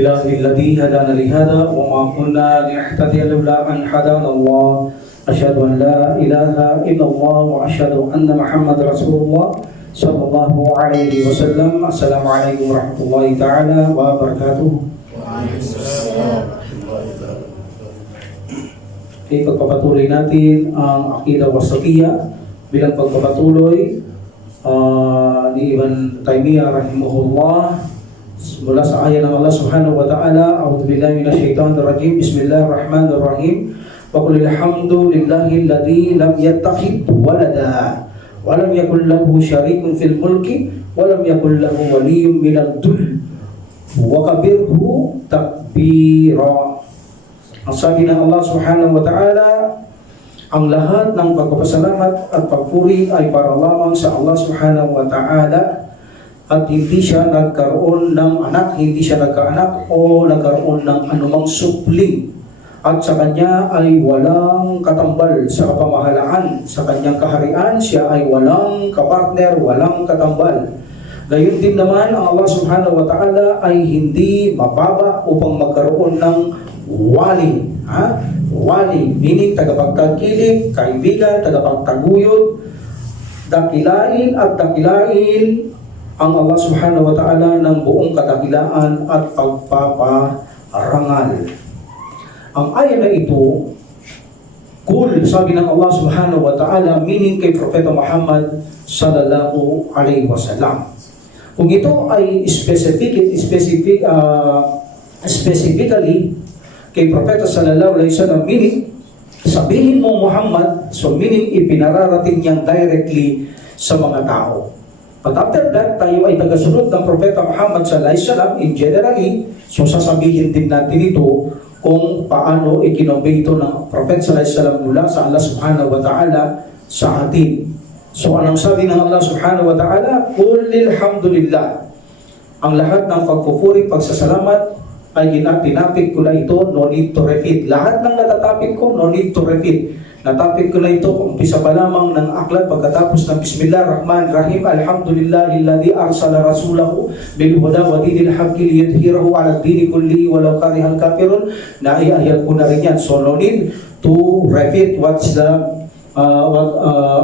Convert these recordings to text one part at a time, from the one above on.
لله الذي هدانا لهذا وما كنا لنهتدي لولا أن هدانا الله أشهد أن لا إله إلا الله وأشهد أن محمد رسول الله صلى الله عليه وسلم. السلام عليكم ورحمة الله تعالى وبركاته. Pagpapatuloy natin ang Aqidah Wasatiyah bilang pagpapatuloy ni Ibn Taymiyyah rahimahullah mula sa ayat ng Allah Subhanahu wa Ta'ala. A'udzubillahi minasyaitonir rajim. Bismillahirrahmanirrahim. Wa qul alhamdulillahi alladzi lam yattakhidh walada wa lam yakul lahu syarikun fil mulki wa lam yakul lahu waliyyun minad dhull wa kabirhu takbira. Ang sabi ng Allah Subhanahu wa Ta'ala, ang lahat ng pagpapasalamat at pagpuri ay para lamang sa Allah Subhanahu wa Ta'ala, at hindi siya nagkaroon ng anak, hindi siya nagkaanak o nagkaroon ng anumang supling, at sa kanya ay walang katambal sa kapamahalaan. Sa kanyang kaharian siya ay walang kapartner, walang katambal. Gayun din naman ang Allah Subhanahu wa Ta'ala ay hindi mababa upang magkaroon ng wali. Wali, meaning tagapagtagkilik, kaibigan, tagapagtaguyod, dakilain at dakilain ang Allah Subhanahu wa Ta'ala ng buong kadakilaan at pagpaparangal. Ang ayat na ito, sabi ng Allah Subhanahu wa Ta'ala, meaning kay Propeta Muhammad sallallahu alaihi wasallam. Kung ito ay specifically kay Propeta sallallahu alaihi wasallam, meaning sabihin mo Muhammad, so meaning ipinararating niyang directly sa mga tao. But after that, tayo ay tagasunod ng Propeta Muhammad sallallahu alaihi wasallam in generally, so sasabihin din natin ito kung paano ikinobey ito ng Propeta sallallahu alaihi wasallam mula sa Allah Subhanahu wa Ta'ala sa atin. So anong sabi ng Allah Subhanahu wa Ta'ala? Qul alhamdulillah. Ang lahat ng pagpupuri, pagsasalamat ay tinapik ko na ito, no need to repeat. Lahat ng natatapik ko, no need to repeat. Natapik ko na ito, umpisa pa lamang ng aklat pagkatapos ng Bismillahirrahmanirrahim. Alhamdulillahilladzi arsala rasulahu bil huda wa dinil haqqi liyudhhirahu 'ala ad-dini kullihi walau karihal kafirun. Ayat ko na rin yan. So no need to repeat what's the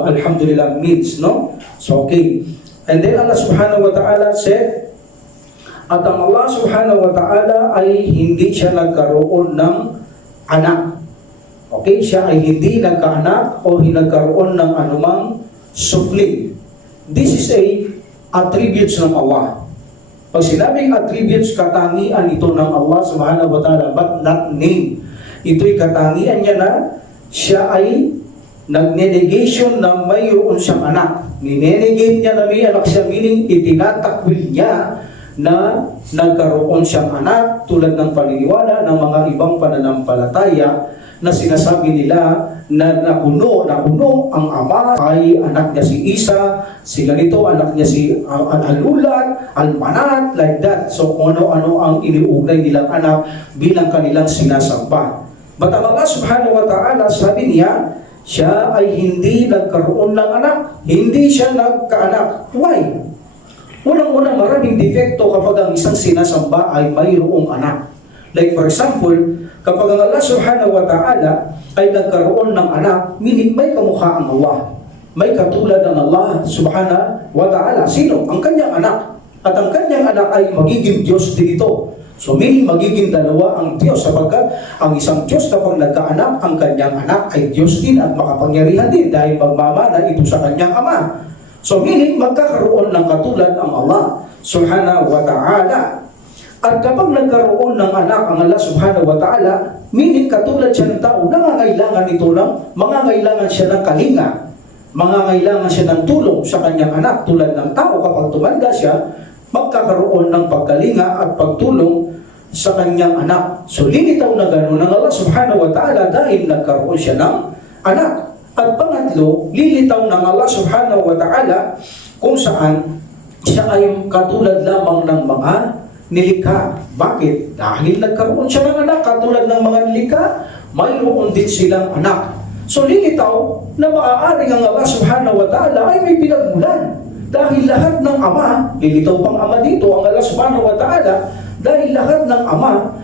alhamdulillah means, no? So okay. And then Allah Subhanahu wa Ta'ala said, at ang Allah Subhanahu wa Ta'ala ay hindi siya nagkaroon ng anak. Okay, siya ay hindi nagkaanak o nagkaroon ng anumang supling. This is a attributes ng Allah. Pag sinabing attributes, katangian ito ng Allah Subhanahu wa Ta'ala, but not name. Ito'y katangian niya na siya ay nagne-negation na mayroon siyang anak. Ninenegate niya na may anak siya, meaning itinatakwil niya na nagkaroon siyang anak, tulad ng paniniwala ng mga ibang pananampalataya na sinasabi nila na nakuno ang ama ay anak niya si Isa, si ganito, anak niya si Al-Ulat, Al-Manat, like that. So ano-ano ang iniugnay nilang anak bilang kanilang sinasamba. But ang Allah Subhanahu wa Ta'ala, sabi niya, siya ay hindi nagkaroon ng anak, hindi siya nagkaanak. Why? Unang-unang maraming defekto kapag ang isang sinasamba ay mayroong anak. Like for example, kapag ang Allah Subhanahu wa Ta'ala ay nagkaroon ng anak, meaning may kamukha ang Allah. May katulad ng Allah Subhanahu wa Ta'ala. Sino? Ang kanyang anak. At ang kanyang anak ay magiging Diyos din ito. So meaning magiging dalawa ang Diyos, sapagkat ang isang Diyos kapag nagkaanak, ang kanyang anak ay Diyos din at makapangyarihan din dahil magmamana ito sa kanyang ama. So meaning magkakaroon ng katulad ang Allah Subhanahu wa Ta'ala. At kapag nagkaroon ng anak ang Allah Subhanahu wa Ta'ala, meaning katulad siya ng tao, nangangailangan siya ng kalinga, mangangailangan siya ng tulong sa kanyang anak. Tulad ng tao, kapag tumanda siya, magkakaroon ng pagkalinga at pagtulong sa kanyang anak. So lilitaw na gano'n ng Allah Subhanahu wa Ta'ala dahil nagkaroon siya ng anak. At pangatlo, lilitaw ng Allah Subhanahu wa Ta'ala kung saan siya ay katulad lamang ng mga nilikha. Bakit? Dahil nagkaroon siya ng anak, katulad ng mga nilikha, mayroon din silang anak. So lilitaw na maaaring ang Allah Subhanahu wa Ta'ala ay may pinagmulan. Dahil lahat ng ama, lilitaw pang ama dito, ang Allah Subhanahu wa Ta'ala, Dahil lahat ng ama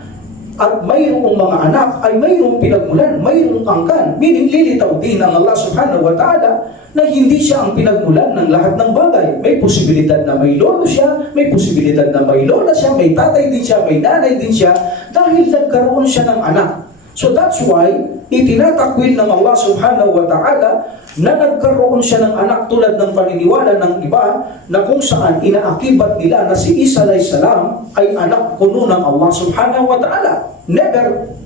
at mayroong mga anak ay mayroong pinagmulan, mayroong angkan. Meaning lilitaw din ang Allah subhanahu wa ta'ala na hindi siya ang pinagmulan ng lahat ng bagay. May posibilidad na may lolo siya, may posibilidad na may lola siya, may tatay din siya, may nanay din siya, dahil nagkaroon siya ng anak. So that's why itinatakwil ng Allah subhanahu wa ta'ala na nagkaroon siya ng anak, tulad ng paniniwala ng iba na kung saan inaakibat nila na si Isa alayhis salam ay anak kuno ng Allah subhanahu wa ta'ala. Never,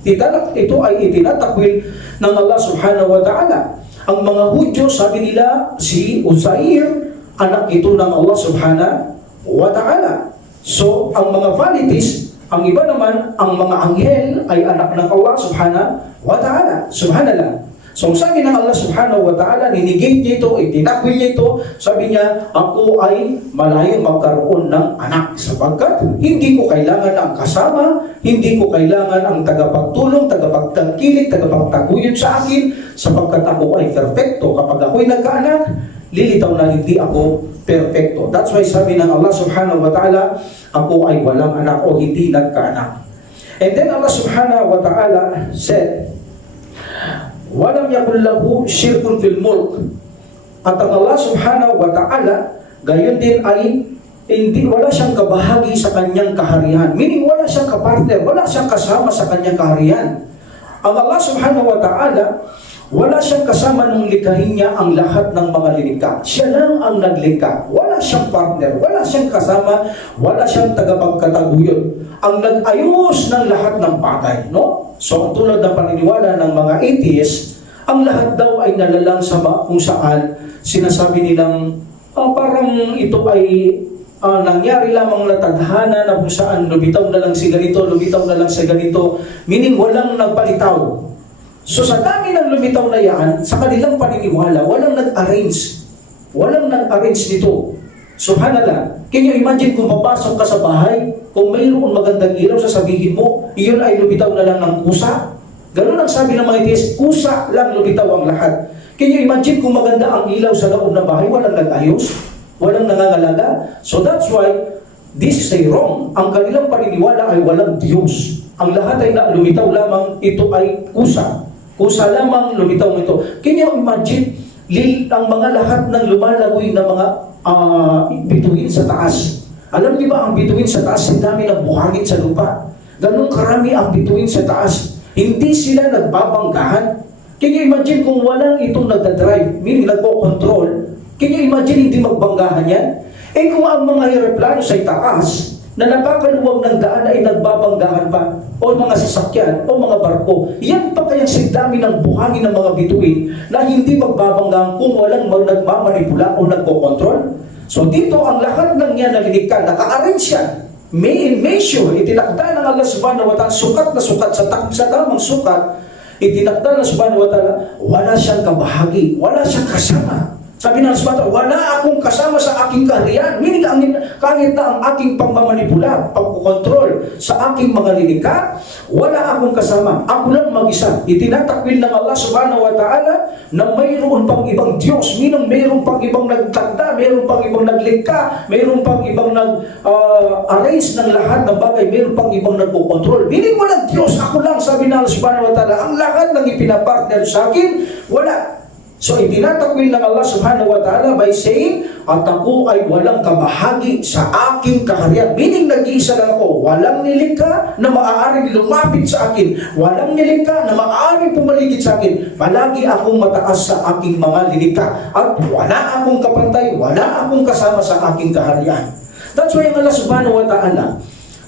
ito ay itinatakwil ng Allah subhanahu wa ta'ala. Ang mga Hudyo, sabi nila si Uzair, anak ito ng Allah subhanahu wa ta'ala. So ang mga vanities, ang iba naman, ang mga anghel ay anak ng Allah subhanahu wa ta'ala. Subhanallah. So sabi ng Allah subhanahu wa ta'ala, ninigate niya ito, itinakwil niya ito, sabi niya, ako ay malayong magkaroon ng anak sapagkat hindi ko kailangan ang kasama, hindi ko kailangan ang tagapagtulong, tagapagtangkilik, tagapagtaguyod sa akin, sapagkat ako ay perfecto. Kapag ako'y nagkaanak, lilitaw na hindi ako perfecto. That's why sabi ng Allah subhanahu wa ta'ala, ako ay walang anak o hindi nagkaanak. And then Allah subhanahu wa ta'ala said, walam yakul lahu syirkun fil mulk. At ang Allah subhanahu wa ta'ala, gayon din ay wala siyang kabahagi sa kanyang kaharian. Meaning wala siyang kapartner, wala siyang kasama sa kanyang kaharian. Ang Allah subhanahu wa ta'ala, wala siyang kasama nung likhahin niya ang lahat ng mga lilikha. Siya lang ang naglikha. Wala siyang partner, wala siyang kasama, wala siyang tagapagkataguyod. Ang nag-ayos ng lahat ng bagay, no? So, tulad ng paniniwala ng mga atheists, ang lahat daw ay nalalang sa kung saan sinasabi nilang parang ito ay nangyari lamang na tadhana na kung saan lumitaw na lang si ganito, lumitaw na lang si ganito, meaning walang nagpalitaw. So sa dami ng lumitaw na yan, sa kanilang paniniwala, walang nag-arrange. Walang nag-arrange nito. Subhanallah. Can you imagine kung papasok ka sa bahay, kung mayroong magandang ilaw, sasabihin mo, iyon ay lumitaw na lang ng kusa? Ganun ang sabi ng mga atheist, kusa lang lumitaw ang lahat. Can you imagine kung maganda ang ilaw sa loob ng bahay, walang nag-ayos, walang nangangalaga? So that's why, this is a wrong. Ang kanilang paniniwala ay walang Diyos. Ang lahat ay lumitaw lamang, ito ay kusa. Kusa lamang lumitaw ito. Can you imagine, ang mga lahat ng lumalagoy na mga bituin sa taas. Alam niyo ba ang bituin sa taas, ang dami ng buhangin sa lupa. Ganun karami ang bituin sa taas. Hindi sila nagbabanggahan. Can you imagine kung walang itong nagdadrive, meaning nagpo-control, can you imagine hindi magbanggahan yan? Eh kung ang mga aeroplano sa itaas, na napakaluwag ng daan ay nagbabanggahan pa, o mga sasakyan, o mga barko, yan pa kaya sa dami ng buhangin ng mga bituin na hindi magbabanggahan kung walang nagmamanipula o nagko-control. So dito, ang lahat ng yan na linikha, naka-arrange yan. May in measure, itinakda ng Allah subhanahu wa ta'ala, sukat na sukat, sa tamang sukat, itinakda ng subhanahu wa ta'ala, wala siyang kabahagi, wala siyang kasama. Sabi ng Allah, wala akong kasama sa aking kaharian. Meaning, kahit na ang aking pagmamanipula, pagkukontrol sa aking mga lilikha, wala akong kasama. Ako lang mag-isa. Itinatakwil ng Allah subhanahu wa ta'ala na mayroon pang ibang Diyos. Meaning, mayroon pang ibang nagtakda, mayroon pang ibang naglikha, mayroon pang ibang nag-arrange ng lahat ng bagay, mayroon pang ibang nagkukontrol. Meaning, walang Diyos. Ako lang, sabi ng Allah subhanahu wa ta'ala, ang lahat ng ipinapartner sa akin, wala. So, itinatakwil ng Allah subhanahu wa ta'ala by saying, at ako ay walang kabahagi sa aking kaharian. Meaning, nag-iisa lang ako. Walang nilikha na maaaring lumapit sa akin. Walang nilikha na maaaring pumaligid sa akin. Palagi akong mataas sa aking mga lilikha. At wala akong kapantay, wala akong kasama sa aking kaharian. That's why ang Allah subhanahu wa ta'ala,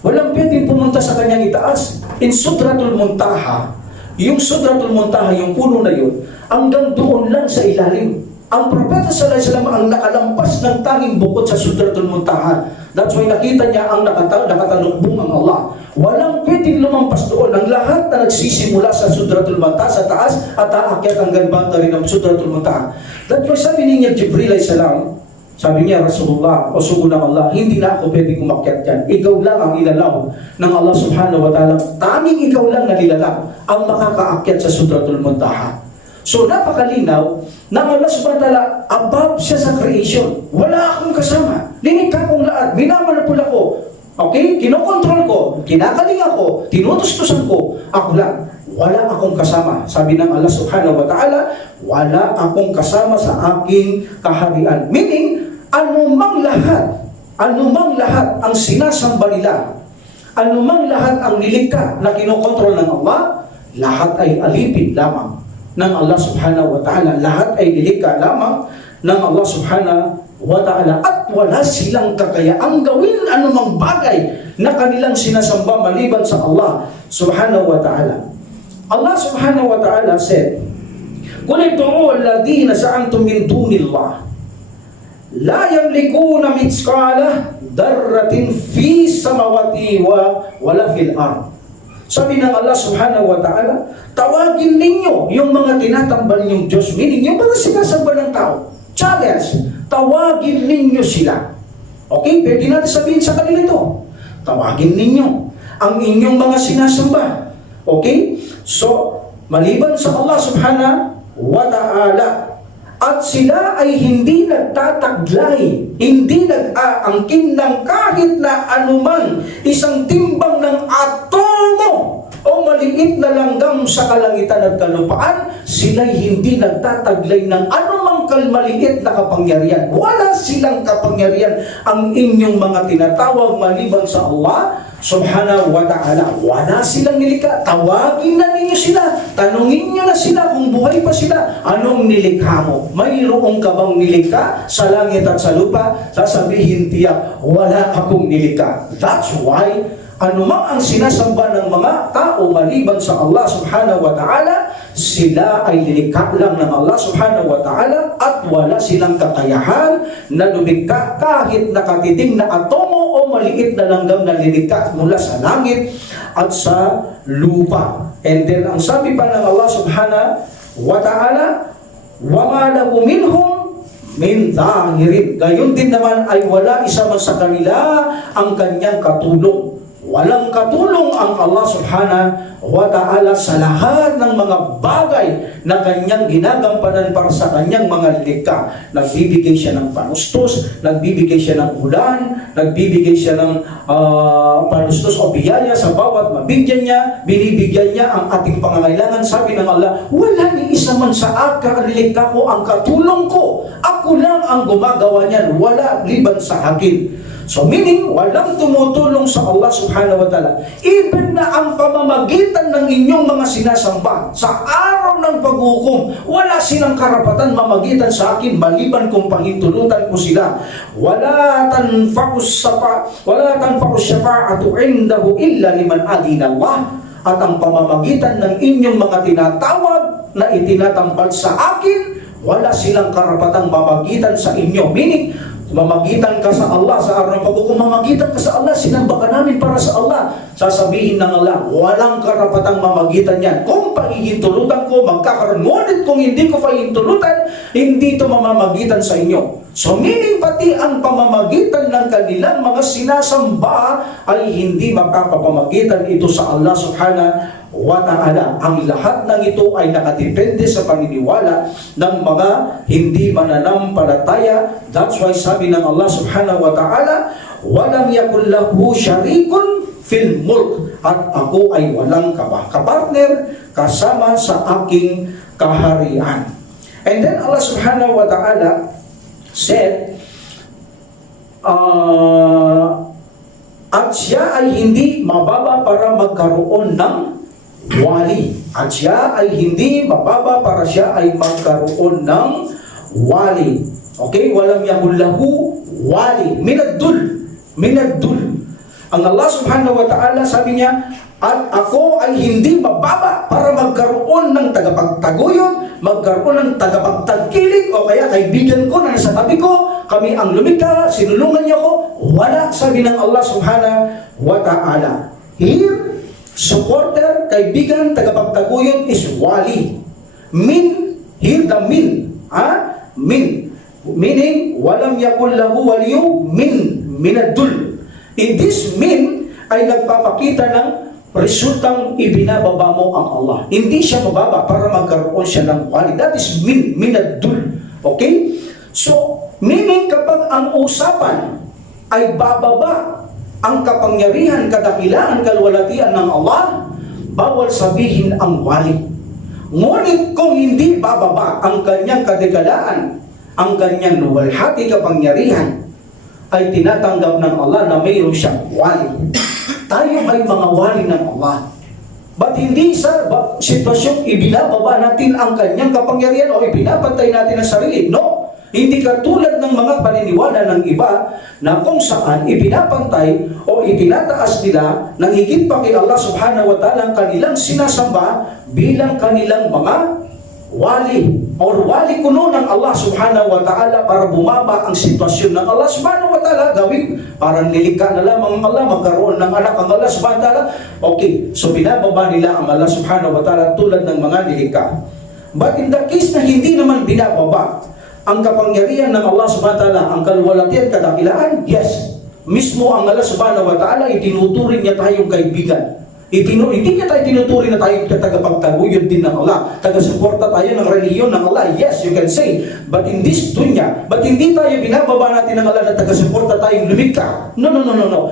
walang pwedeng pumunta sa kanyang itaas. In Sudratul Muntaha, yung Sudratul Muntaha, yung puno na yun, hanggang doon lang sa ilalim. Ang Propeta sallallahu alaihi wasallam ang nakalampas ng tanging bukod sa Sudratul Muntaha. That's why nakita niya ang nakatalukbong ang Allah. Walang pwedeng lumampas doon. Ang lahat na nagsisimula sa Sudratul Muntaha sa taas at aakyat hanggang banda rin ng Sudratul Muntaha. That's why sabi niya Jibril alayhis salam, sabi niya, Rasulullah, o sugo ng Allah, hindi na ako pwedeng umakyat yan. Ikaw lang ang ilalaw ng Allah subhanahu wa ta'ala. Tanging ikaw lang na ilalaw ang makakaakyat sa Sudratul Muntaha. So napakalinaw na Allah subhanahu wa ta'ala above siya sa creation. Wala akong kasama. Linikha kong lahat. Minamanipula ko. Okay? Kinokontrol ko, kinakaling ako, tinutustusan ko, ako lang. Wala akong kasama. Sabi ng Allah subhanahu wa ta'ala, wala akong kasama sa aking kaharian. Meaning, anumang lahat ang sinasamba nila, anumang lahat ang nilikha na kinokontrol ng Allah, lahat ay alipin lamang ng Allah subhanahu wa ta'ala. Lahat ay nilikha lamang ng Allah subhanahu wa ta'ala. At wala silang kakayaang gawin anumang bagay na kanilang sinasamba maliban sa Allah subhanahu wa ta'ala. Allah subhanahu wa ta'ala said, "Qul id'u alladhina za'amtum min dunillah la yamlikuna mithqala darratin fi samawati wala fil ard." Sabi ng Allah subhanahu wa ta'ala, tawagin ninyo yung mga tinatambal niyong Diyos, meaning yung mga sinasamba ng tao. Challenge, tawagin ninyo sila. Okay, pwede natin sabihin sa kanila ito. Tawagin ninyo ang inyong mga sinasamba. Okay? So, maliban sa Allah subhanahu wa ta'ala, at sila ay hindi nagtataglay, hindi nag-aangkin ng kahit na anuman isang timbang ng atomo o maliit na langgam sa kalangitan at kalupaan, sila'y hindi nagtataglay ng anumang kalmaliit na kapangyarihan. Wala silang kapangyarihan ang inyong mga tinatawag maliban sa Allah subhanahu wa ta'ala. Wala silang nilikha. Tawagin na ninyo sila. Tanungin nyo na sila kung buhay pa sila. Anong nilikha mo? Mayroong ka bang nilikha sa langit at sa lupa? Sasabihin tiyak, wala akong nilikha. That's why, anumang ang sinasamba ng mga tao maliban sa Allah subhanahu wa ta'ala, sila ay nilikha lang ng Allah subhanahu wa ta'ala at wala silang kakayahan na lumikha kahit nakatiting na atomo o maliit na langgam na lilikha mula sa langit at sa lupa. And then, ang sabi pa ng Allah subhanahu wa ta'ala, وَمَا لَهُ مِنْهُمْ مِنْ ظَاهِرٍ. Gayon din naman ay wala isa man sa kanila ang kanyang katulong. Walang katulong ang Allah subhanahu wa ta'ala sa lahat ng mga bagay na kanyang ginagampanan para sa kanyang mga likha. Nagbibigay siya ng panustos, nagbibigay siya ng ulan, nagbibigay siya ng panustos o biyaya sa bawat mabigyan niya, binibigyan niya ang ating pangangailangan. Sabi ng Allah, wala ni isa man sa likha ko ang katulong ko. Ako lang ang gumagawa niyan, wala liban sa akin. So meaning, walang tumutulong sa Allah subhanahu wa ta'ala. Even na ang pamamagitan ng inyong mga sinasamba sa araw ng paghukom, wala silang karapatan mamagitan sa akin maliban kung pahintulutan ko sila. Wala tanfa'u syafa'atu indahu illa liman adina Allah. At ang pamamagitan ng inyong mga tinatawag na itinatambal sa akin, wala silang karapatang mamagitan sa inyo. Meaning, mamagitan ka sa Allah sa araw ng paghukom, mamagitan ka sa Allah, sinamba ka namin para sa Allah. Sasabihin ng Allah, walang karapatang mamagitan yan. Kung pahihintulutan ko, magkakaroon. Ngunit kung hindi ko pahihintulutan, hindi ito mamamagitan sa inyo. So meaning pati ang pamamagitan ng kanilang mga sinasamba ay hindi makapapamagitan ito sa Allah subhanahu wa ta'ala. Ang lahat ng ito ay nakadepende sa paniniwala ng mga hindi mananampalataya. That's why sabi ng Allah subhanahu wa ta'ala, walam yakul lahu syarikun fil mulk, at ako ay walang kapartner kasama sa aking kaharian. And then Allah subhanahu wa ta'ala said, at siya ay hindi mababa para magkaroon ng wali. At siya ay hindi mababa para siya ay magkaroon ng wali. Okay? Walam yakul lahu wali. Minadul. Ang Allah subhanahu wa ta'ala sabi niya, at ako ay hindi mababa para magkaroon ng tagapagtaguyod, magkaroon ng tagapagtagkilik, o kaya kaibigan ko na nasa tabi ko, kami ang lumikha, sinulungan niya ko. Wala, sabi ng Allah subhanahu wa ta'ala. Here, supporter, kaibigan, tagapagtaguyod is wali. Here the min. Min. Meaning, walam yakul lahu waliyu minadul. In this min, ay nagpapakita ng resultang ibinababa mo ang Allah. Hindi siya mababa para magkaroon siya ng wali. That is minadul. Okay? So, meaning kapag ang usapan ay bababa ang kapangyarihan, kadakilaan, kalwalatian ng Allah, bawal sabihin ang wali. Ngunit kung hindi bababa ang kanyang kadikalaan, ang kanyang luwalhati kapangyarihan, ay tinatanggap ng Allah na mayroon siyang wali. Tayo ay mga wali ng Allah. Ba't hindi sa sitwasyong ibinababa natin ang kanyang kapangyarihan o ibinabantay natin ang sarili? No. Hindi katulad ng mga paniniwala ng iba na kung saan ipinapantay o itinataas nila ng higit pa kay Allah subhanahu wa ta'ala ang kanilang sinasamba bilang kanilang mga wali or wali kuno ng Allah subhanahu wa ta'ala para bumaba ang sitwasyon ng Allah subhanahu wa ta'ala. Gawin, parang nilikha na lamang ang Allah, magkaroon ng anak ang Allah subhanahu wa ta'ala. Okay, so binababa nila ang Allah subhanahu wa ta'ala tulad ng mga nilikha. But in the case na hindi naman binababa ang kapangyarihan ng Allah subhanahu wa ta'ala, ang kalwalatian, kadakilaan, yes, mismo ang Allah subhanahu wa ta'ala, itinuturing niya tayong kaibigan. Hindi niya tayo tinuturing na tayo tagapagtaguyod din ng Allah, taga-suporta tayo ng reliyon ng Allah. Yes, you can say, but in this dunya, but hindi tayo binababa natin ng Allah na taga-suporta tayong lumikha. No.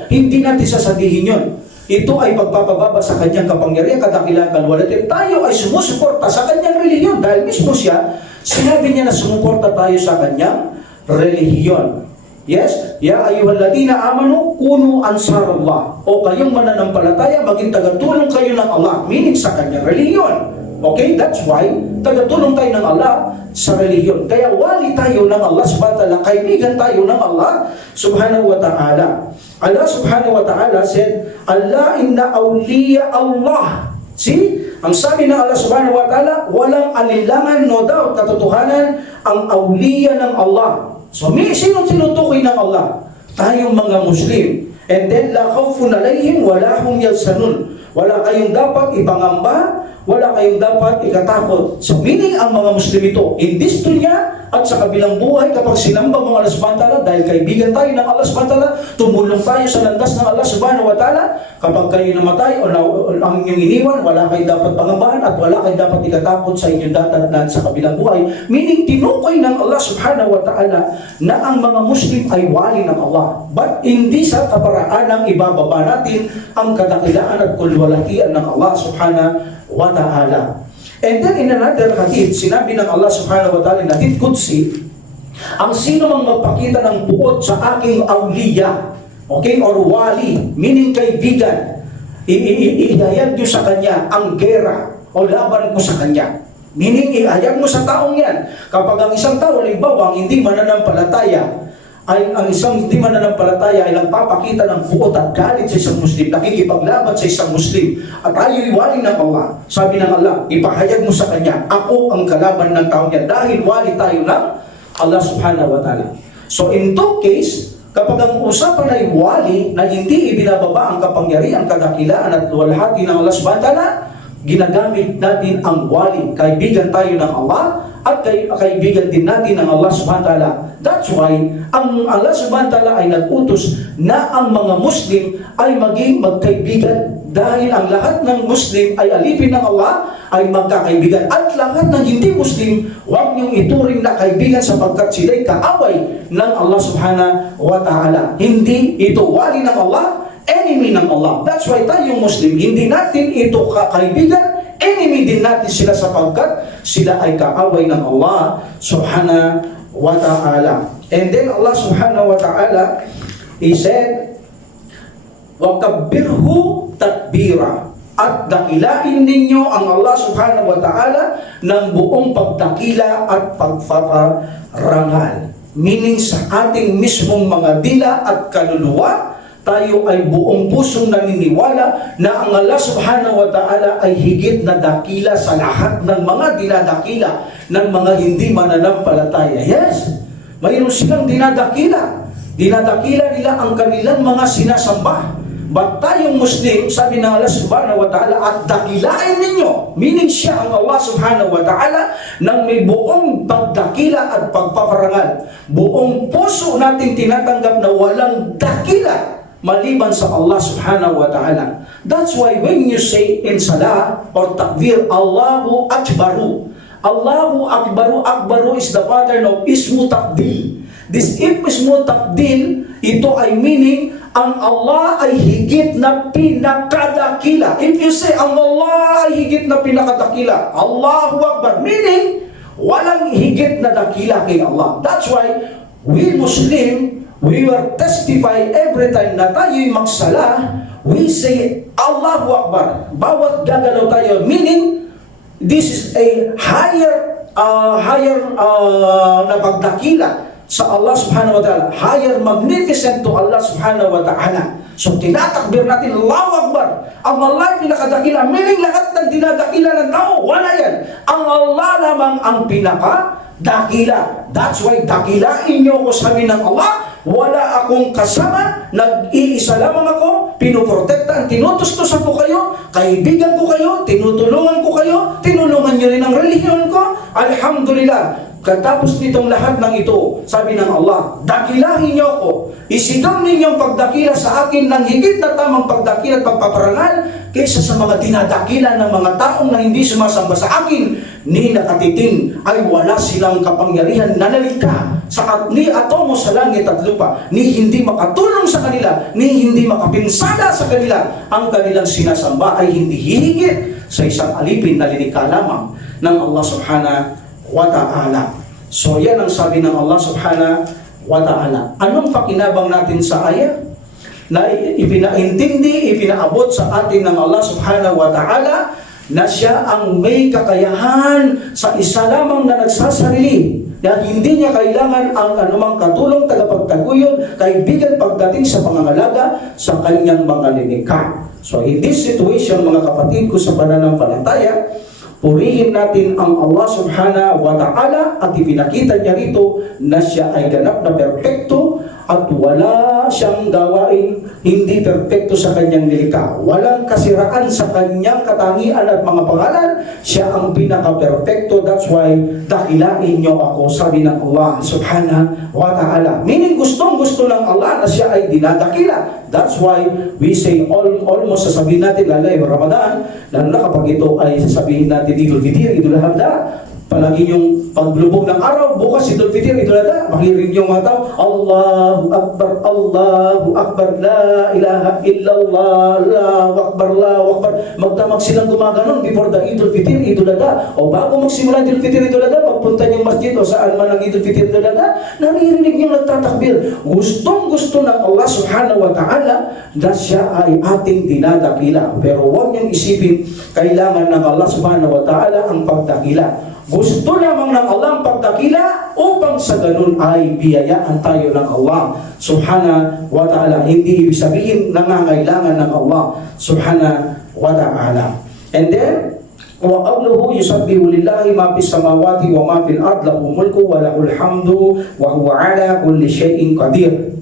Hindi natin sasabihin yun. Ito ay pagpapababa sa kanyang kapangyarihan, kadakilaan, kalwalatian. Tayo ay sumusuporta sa kanyang reliyon dahil mismo siya, sinabi niya na sumuporta tayo sa kanyang reliyon. Yes, ya ayyuhalladhina amanu kunu ansarallah. O kayong mananampalataya, maging tagatulong kayo ng Allah, meaning sa kanyang reliyon. Okay, that's why tagatulong tayo ng Allah sa reliyon. Kaya wali tayo ng Allah subhanahu wa ta'ala, kaibigan tayo ng Allah subhanahu wa ta'ala. Allah subhanahu wa ta'ala said, Allah inna awliya Allah. See, ang sabi ng Allah subhanahu wa ta'ala, walang alinlangan, no doubt, katotohanan, ang awliya ng Allah. So, sino tinutukoy ng Allah? Tayong mga Muslim. And then, la khawfun alayhim, wala hum yahzanun. Wala kayong dapat ipangamba, wala kayong dapat ikatakot. So, meaning ang mga Muslim ito, in this dunya at sa kabilang buhay, kapag sinamba mo Allah subhanahu wa ta'ala, dahil kaibigan tayo ng Allah subhanahu wa ta'ala, tumulong tayo sa landas ng Allah subhanahu wa ta'ala, kapag kayo namatay o ang inyong iniwan, wala kayong dapat pangambahan at wala kayong dapat ikatakot sa inyong datatnan sa kabilang buhay. Meaning, tinukoy ng Allah subhanahu wa ta'ala na ang mga Muslim ay wali ng Allah. But hindi sa kaparaanang ibababa natin ang kadakilaan at kulwalatian ng Allah subhanahu wa ta'ala. And then in another hadith, sinabi ng Allah subhanahu wa ta'ala, hadith Qudsi, ang sino mang magpakita ng buot sa aking awliya, okay, or wali, meaning kaibigan, ihayag nyo sa kanya ang gera o laban ko sa kanya. Meaning, ihayag mo sa taong yan. Kapag ang isang tao, halimbawa, ang hindi mananampalataya, ang isang hindi mananampalataya ay nagpapakita ng buot at galit sa isang Muslim, nakikipaglaban sa isang Muslim, at tayo'y wali ng Allah. Sabi ng Allah, ipahayag mo sa kanya, ako ang kalaban ng tao niya, dahil wali tayo ng Allah subhanahu wa ta'ala. So in two case, kapag ang usapan ay wali na hindi ibinababa ang kapangyarihan, kadakilaan at luwalhati ng Allah subhanahu wa ta'ala, ginagamit natin ang wali. Kaibigan tayo ng Allah at kaibigan din natin ng Allah subhanahu wa ta'ala. That's why ang Allah subhanahu wa ta'ala ay nag-utos na ang mga Muslim ay maging magkaibigan, dahil ang lahat ng Muslim ay alipin ng Allah ay magkakaibigan, at lahat ng hindi Muslim huwag niyong ituring na kaibigan sapagkat sila'y kaaway ng Allah subhanahu wa ta'ala. Hindi ito wali ng Allah, enemy ng Allah. That's why tayong Muslim, hindi natin ito kaibigan, enemy din natin sila sapagkat sila ay kaaway ng Allah subhanahu wa ta'ala. And then Allah subhanahu wa ta'ala, He said, وَكَبِّرْهُ تَكْبِيرًا, at dakilain ninyo ang Allah subhanahu wa ta'ala ng buong pagdakila at pagpaparangal. Meaning sa ating mismong mga dila at kaluluwa, tayo ay buong pusong naniniwala na ang Allah subhanahu wa ta'ala ay higit na dakila sa lahat ng mga dinadakila ng mga hindi mananampalataya. Yes, mayroon silang dinadakila. Dinadakila nila ang kanilang mga sinasamba. But tayong Muslim, sabi ng Allah subhanahu wa ta'ala, at dakilain ninyo, meaning siya ang Allah subhanahu wa ta'ala, nang may buong pagdakila at pagpaparangal. Buong puso natin tinatanggap na walang dakila maliban sa Allah subhanahu wa ta'ala. That's why when you say in salah or takbir, Allahu Akbaru, Allahu Akbaru, Akbaru is the pattern of Ismu Tafdil. This Ismu Tafdil, ito ay meaning ang Allah ay higit na pinakadakila. If you say ang Allah ay higit na pinakadakila, Allahu Akbar, meaning walang higit na dakila kay Allah. That's why we Muslim, we will testify every time na tayo'y magsala, we say Allahu Akbar. Bawat gagalaw tayo, meaning this is a higher na pagdakila sa Allah subhanahu wa ta'ala, higher magnificent to Allah subhanahu wa ta'ala. So tinatakbir natin Allahu Akbar. Ang Allah ay pinakadakila, meaning lahat ng dinadakila ng tao, wala yan. Ang Allah lamang ang pinakadakila. That's why dakilain niyo ko, sabi ng Allah, wala akong kasama, nag-iisa lamang ako, pinoprotektaan, tinutustusan ko kayo, kaibigan ko kayo, tinutulungan ko kayo, tinulungan niyo rin ang relihiyon ko. Alhamdulillah. Katapos nitong lahat ng ito, sabi ng Allah, dakilahin niyo ako, isigaw ninyong pagdakila sa akin ng higit na tamang pagdakila at pagpaparangal kaysa sa mga dinadakila ng mga taong na hindi sumasamba sa akin, ni nakatiting ay wala silang kapangyarihan na nalikha ni atomo sa langit at lupa, ni hindi makatulong sa kanila, ni hindi makapinsala sa kanila. Ang kanilang sinasamba ay hindi hihigit sa isang alipin na linikha lamang ng Allah subhanahu wa ta'ala. So yan ang sabi ng Allah subhanahu wa ta'ala. Anong pakinabang natin sa ayat na ipinaintindi, ipinaabot sa atin ng Allah subhanahu wa ta'ala na siya ang may kakayahan sa isa lamang na nagsasarili, na hindi niya kailangan ang anumang katulong, tagapagtaguyod, kaibigan pagdating sa pangangalaga sa kanyang mga linikha. So in this situation, mga kapatid ko sa pananampalataya, purihin natin ang Allah subhanahu wa ta'ala at ipinakita niya rito na siya ay ganap na perpekto at wala siyang gawain hindi perpekto sa kanyang nilikha. Walang kasiraan sa kanyang katangian at mga pangalan. Siya ang pinaka-perpekto. That's why dakilain niyo ako, sabi ng Allah subhanahu wa ta'ala. Meaning gustong-gusto ng Allah na siya ay dinadakila. That's why we say almost sasabihin natin, lalo yung Ramadan, lalo na kapag ito ay sasabihin natin Idul Fitr, Idul Adha, palagi yung paglubog ng araw, bukas Idul Fitr, Idul Adha, makirin yung mga tao, Allahu Akbar, la ilaha illallah, Allahu Akbar. Magdamag silang gumaganon before the Idul Fitr, Idul Adha. O bago magsimula Idul Fitr, Idul Adha, pagpunta niyong masjid o saan man ang Idul Fitr, Idul Adha, naririnig niyong nagtatakbir. Gustong-gusto ng Allah subhanahu wa ta'ala na siya ay ating dinadakila. Pero huwag niyong isipin, kailangan ng Allah subhanahu wa ta'ala ang pagdakila. Gusto lamang ng Allah ang pagdakila upang sa ganun ay biyayaan tayo ng Allah subhanahu wa ta'ala. Hindi ibig sabihin nangangailangan ng Allah subhanahu wa ta'ala. And then, wa qawluhu yusabbihu lillahi ma fis samawati wa ma fil ard lahu mulku wa lahul hamdu wa huwa ala kulli syai'in qadir.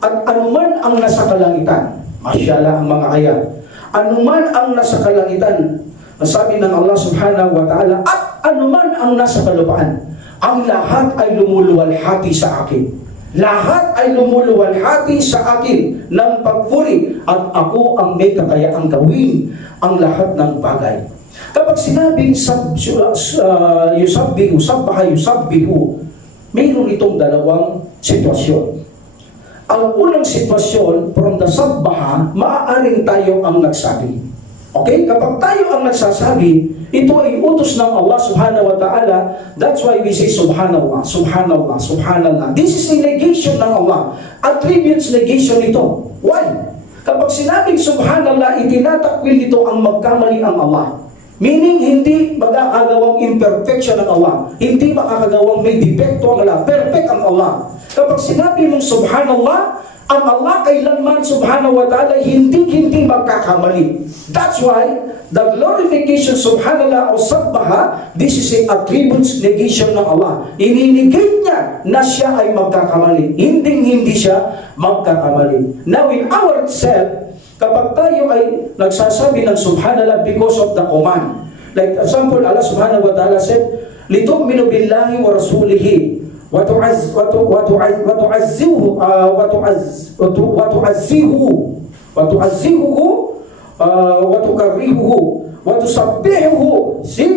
At anuman ang nasa kalangitan, masyaallah ang mga ayat, anuman ang nasa kalangitan, sabi ng Allah subhanahu wa ta'ala, at anuman ang nasa kalupaan, ang lahat ay lumuluwalhati sa akin. Lahat ay lumuluwalhati sa akin ng pagpuri at ako ang may kakayaang gawin ang lahat ng bagay. Kapag sinabing yusabbihu, mayroon itong dalawang sitwasyon. Ang unang sitwasyon, from the sabbaha, maaaring tayo ang nagsabi. Okay? Kapag tayo ang nagsasabi, ito ay utos ng Allah subhanahu wa ta'ala. That's why we say subhanallah, subhanallah, subhanallah. This is a negation ng Allah. Attributes negation ito. Why? Kapag sinabing subhanallah, itinatakwil ito ang magkamali ang Allah. Meaning, hindi magkakagawang imperfection ng Allah. Hindi makakagawang may depekto ang Allah. Perfect ang Allah. Kapag sinabi mong subhanallah, ang Allah kailanman subhanahu wa ta'ala hindi magkakamali. That's why the glorification subhanallah o sabbaha, this is a attributes negation ng Allah. Ininigate niya na siya ay magkakamali. Hindi siya magkakamali. Now in ourselves, kapag tayo ay nagsasabi ng subhanallah because of the command. Like example, Allah subhanahu wa ta'ala said, litu'minu billahi wa rasulihi وتعزوه وتكرهه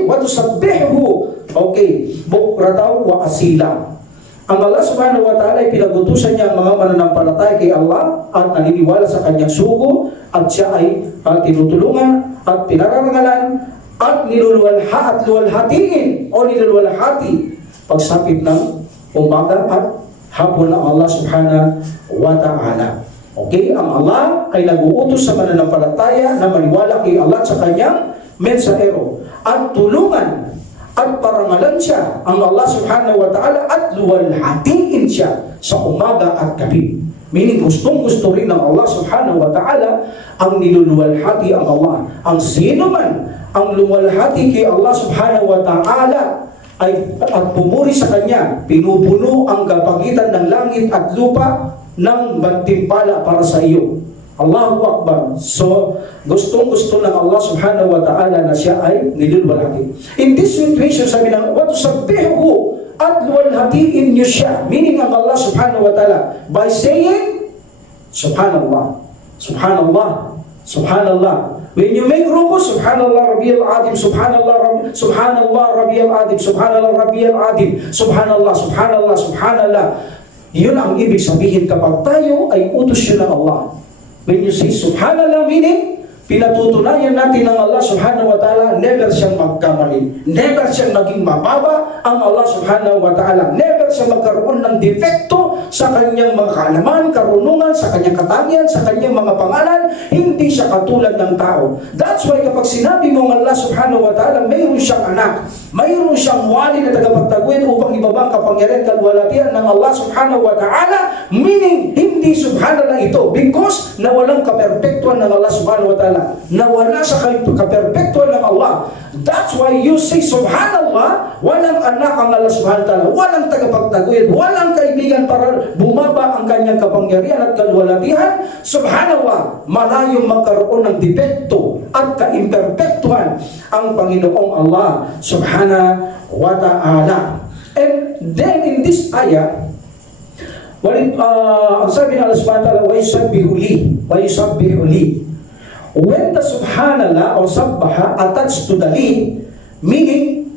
وتسبحه. Okay, bukratan wa asila. Ang Allah subhanahu wa ta'ala ay pinagutusan niya ang mga mananampalataya kay Allah at naniniwala sa kanyang sugo at siya ay tinutulungan at pinararangalan at niluluwalhatiin o niluluwalhati pagsapit ng umaga at hapon ng Allah subhanahu wa ta'ala. Okay, ang Allah ay nag-uutos sa mananampalataya na maniwala kay Allah at sa kanyang mensahero at tulungan at parangalan siya ang Allah subhanahu wa ta'ala at luwalhatiin siya sa umaga at gabi. Meaning gustong-gusto rin ng Allah subhanahu wa ta'ala ang niluluwalhati ang Allah. Ang sino man ang luwalhati kay Allah subhanahu wa ta'ala at pumuri sa kanya, pinupuno ang kapagitan ng langit at lupa ng gantimpala para sa iyo. Allahu Akbar. So, gustong-gusto ng Allah subhanahu wa ta'ala na siya ay niluluwalhati. In this situation, sabi ng, وَتُسَبِّحُهُ at luwalhatiin niyo siya. Meaning ang Allah subhanahu wa ta'ala by saying, Subhanallah, Subhanallah, Subhanallah. When you make ruku, Subhanallah Rabbiyal Azim, Subhanallah Rabbiyal Azim, Subhanallah Rabbiyal Azim, Subhanallah, Subhanallah, Subhanallah. Yun ang ibig sabihin kapag tayo ay utos yun ng Allah. When you say Subhanallah, meaning pinatutunayan natin ng Allah subhanahu wa ta'ala, never siyang magkamali, never siyang maging mababa ang Allah subhanahu wa ta'ala, never siyang magkaroon ng defekto sa kanyang mga kaalaman, karunungan, sa kanyang katangian, sa kanyang mga pangalan. Hindi siya katulad ng tao. That's why kapag sinabi mong Allah subhanahu wa ta'ala, mayroon siyang anak, mayroon siyang wali na tagapagtaguyod upang ibabang kapangyarihan kalwalatian ng Allah subhanahu wa ta'ala, meaning hindi subhanallah ito because na walang kaperpektuhan ng Allah subhanahu wa ta'ala, nawala sa kaperpektuhan ng Allah. That's why you say subhanallah, walang anak ang Allah subhanahu wa ta'ala, walang tagapagtaguyod, walang kaibigan para bumaba ang kanyang kapangyarihan at kalwalatihan. Subhanallah, malayong magkaroon ng depekto at kaimperpektuhan ang Panginoong Allah subhanahu wa ta'ala. And then in this ayah, ang sabi ng Allah subhanahu wa ta'ala, وَيُسَبِّحُ لِي. When the subhanallah or sabbaha attached to the li, meaning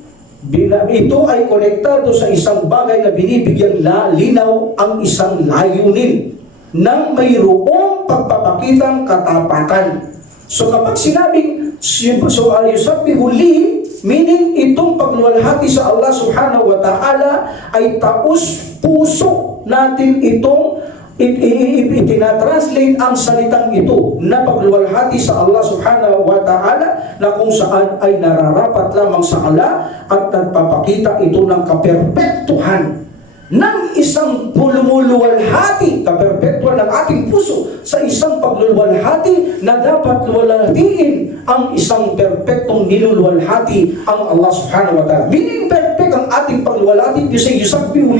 ito ay konektado sa isang bagay na binibigyang linaw ang isang layunin ng mayroong pagpapakitang katapatan. So kapag sinabing yusabbihu li, meaning itong pagluwalhati sa Allah subhanahu wa ta'ala ay taos puso natin itong itinatranslate ang salitang ito na pagluwalhati sa Allah subhanahu wa ta'ala na kung saan ay nararapat lamang sa Allah at nagpapakita ito ng kaperpektuhan ng isang lumuluwalhati, kaperpektuhan ng ating puso sa isang pagluluwalhati na dapat luwalhatiin ang isang perpektong niluluwalhati ang Allah subhanahu wa ta'ala. Meaning perfect ang ating pagluwalhati, you say yusabbihu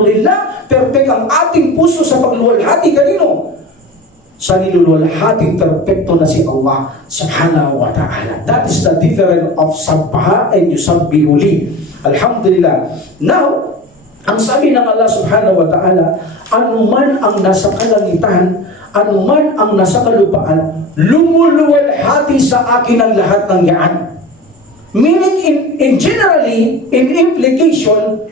lillah, perfect ang ating puso sa pagluwalhati kanino? Sa niluluwalhating perpekto na si Allah subhanahu wa ta'ala. That is the difference of sabbaha and yusabbihu li. Alhamdulillah. Now, ang sabi ng Allah subhanahu wa ta'ala, anuman ang nasa kalangitan, anuman ang nasa kalupaan, lumuluwalhati sa akin ang lahat ng yan. Meaning, in generally, in implication,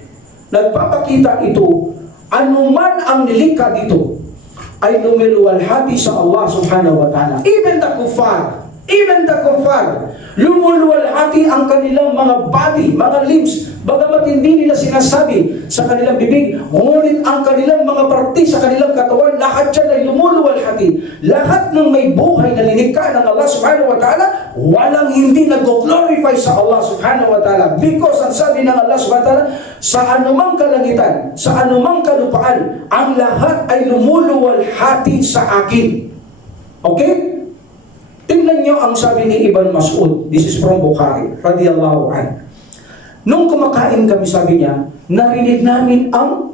nagpapakita ito, anuman ang nilikha dito, ay lumuluwalhati sa Allah subhanahu wa ta'ala. Even the kuffar, lumuluwalhati ang kanilang mga body, mga limbs, bagamat hindi nila sinasabi sa kanilang bibig, ngunit ang kanilang mga parte sa kanilang katawan, lahat yan ay lumuluwalhati. Lahat ng may buhay na linikha ng Allah subhanahu wa ta'ala, walang hindi nag-glorify sa Allah subhanahu wa ta'ala. Because ang sabi ng Allah subhanahu wa ta'ala, sa anumang kalangitan, sa anumang kalupaan, ang lahat ay lumuluwalhati sa akin. Okay? Tingnan nyo ang sabi ni Ibn Mas'ud. This is from Bukhari, radiyallahu anhu. Nung kumakain kami, sabi niya, narinig namin ang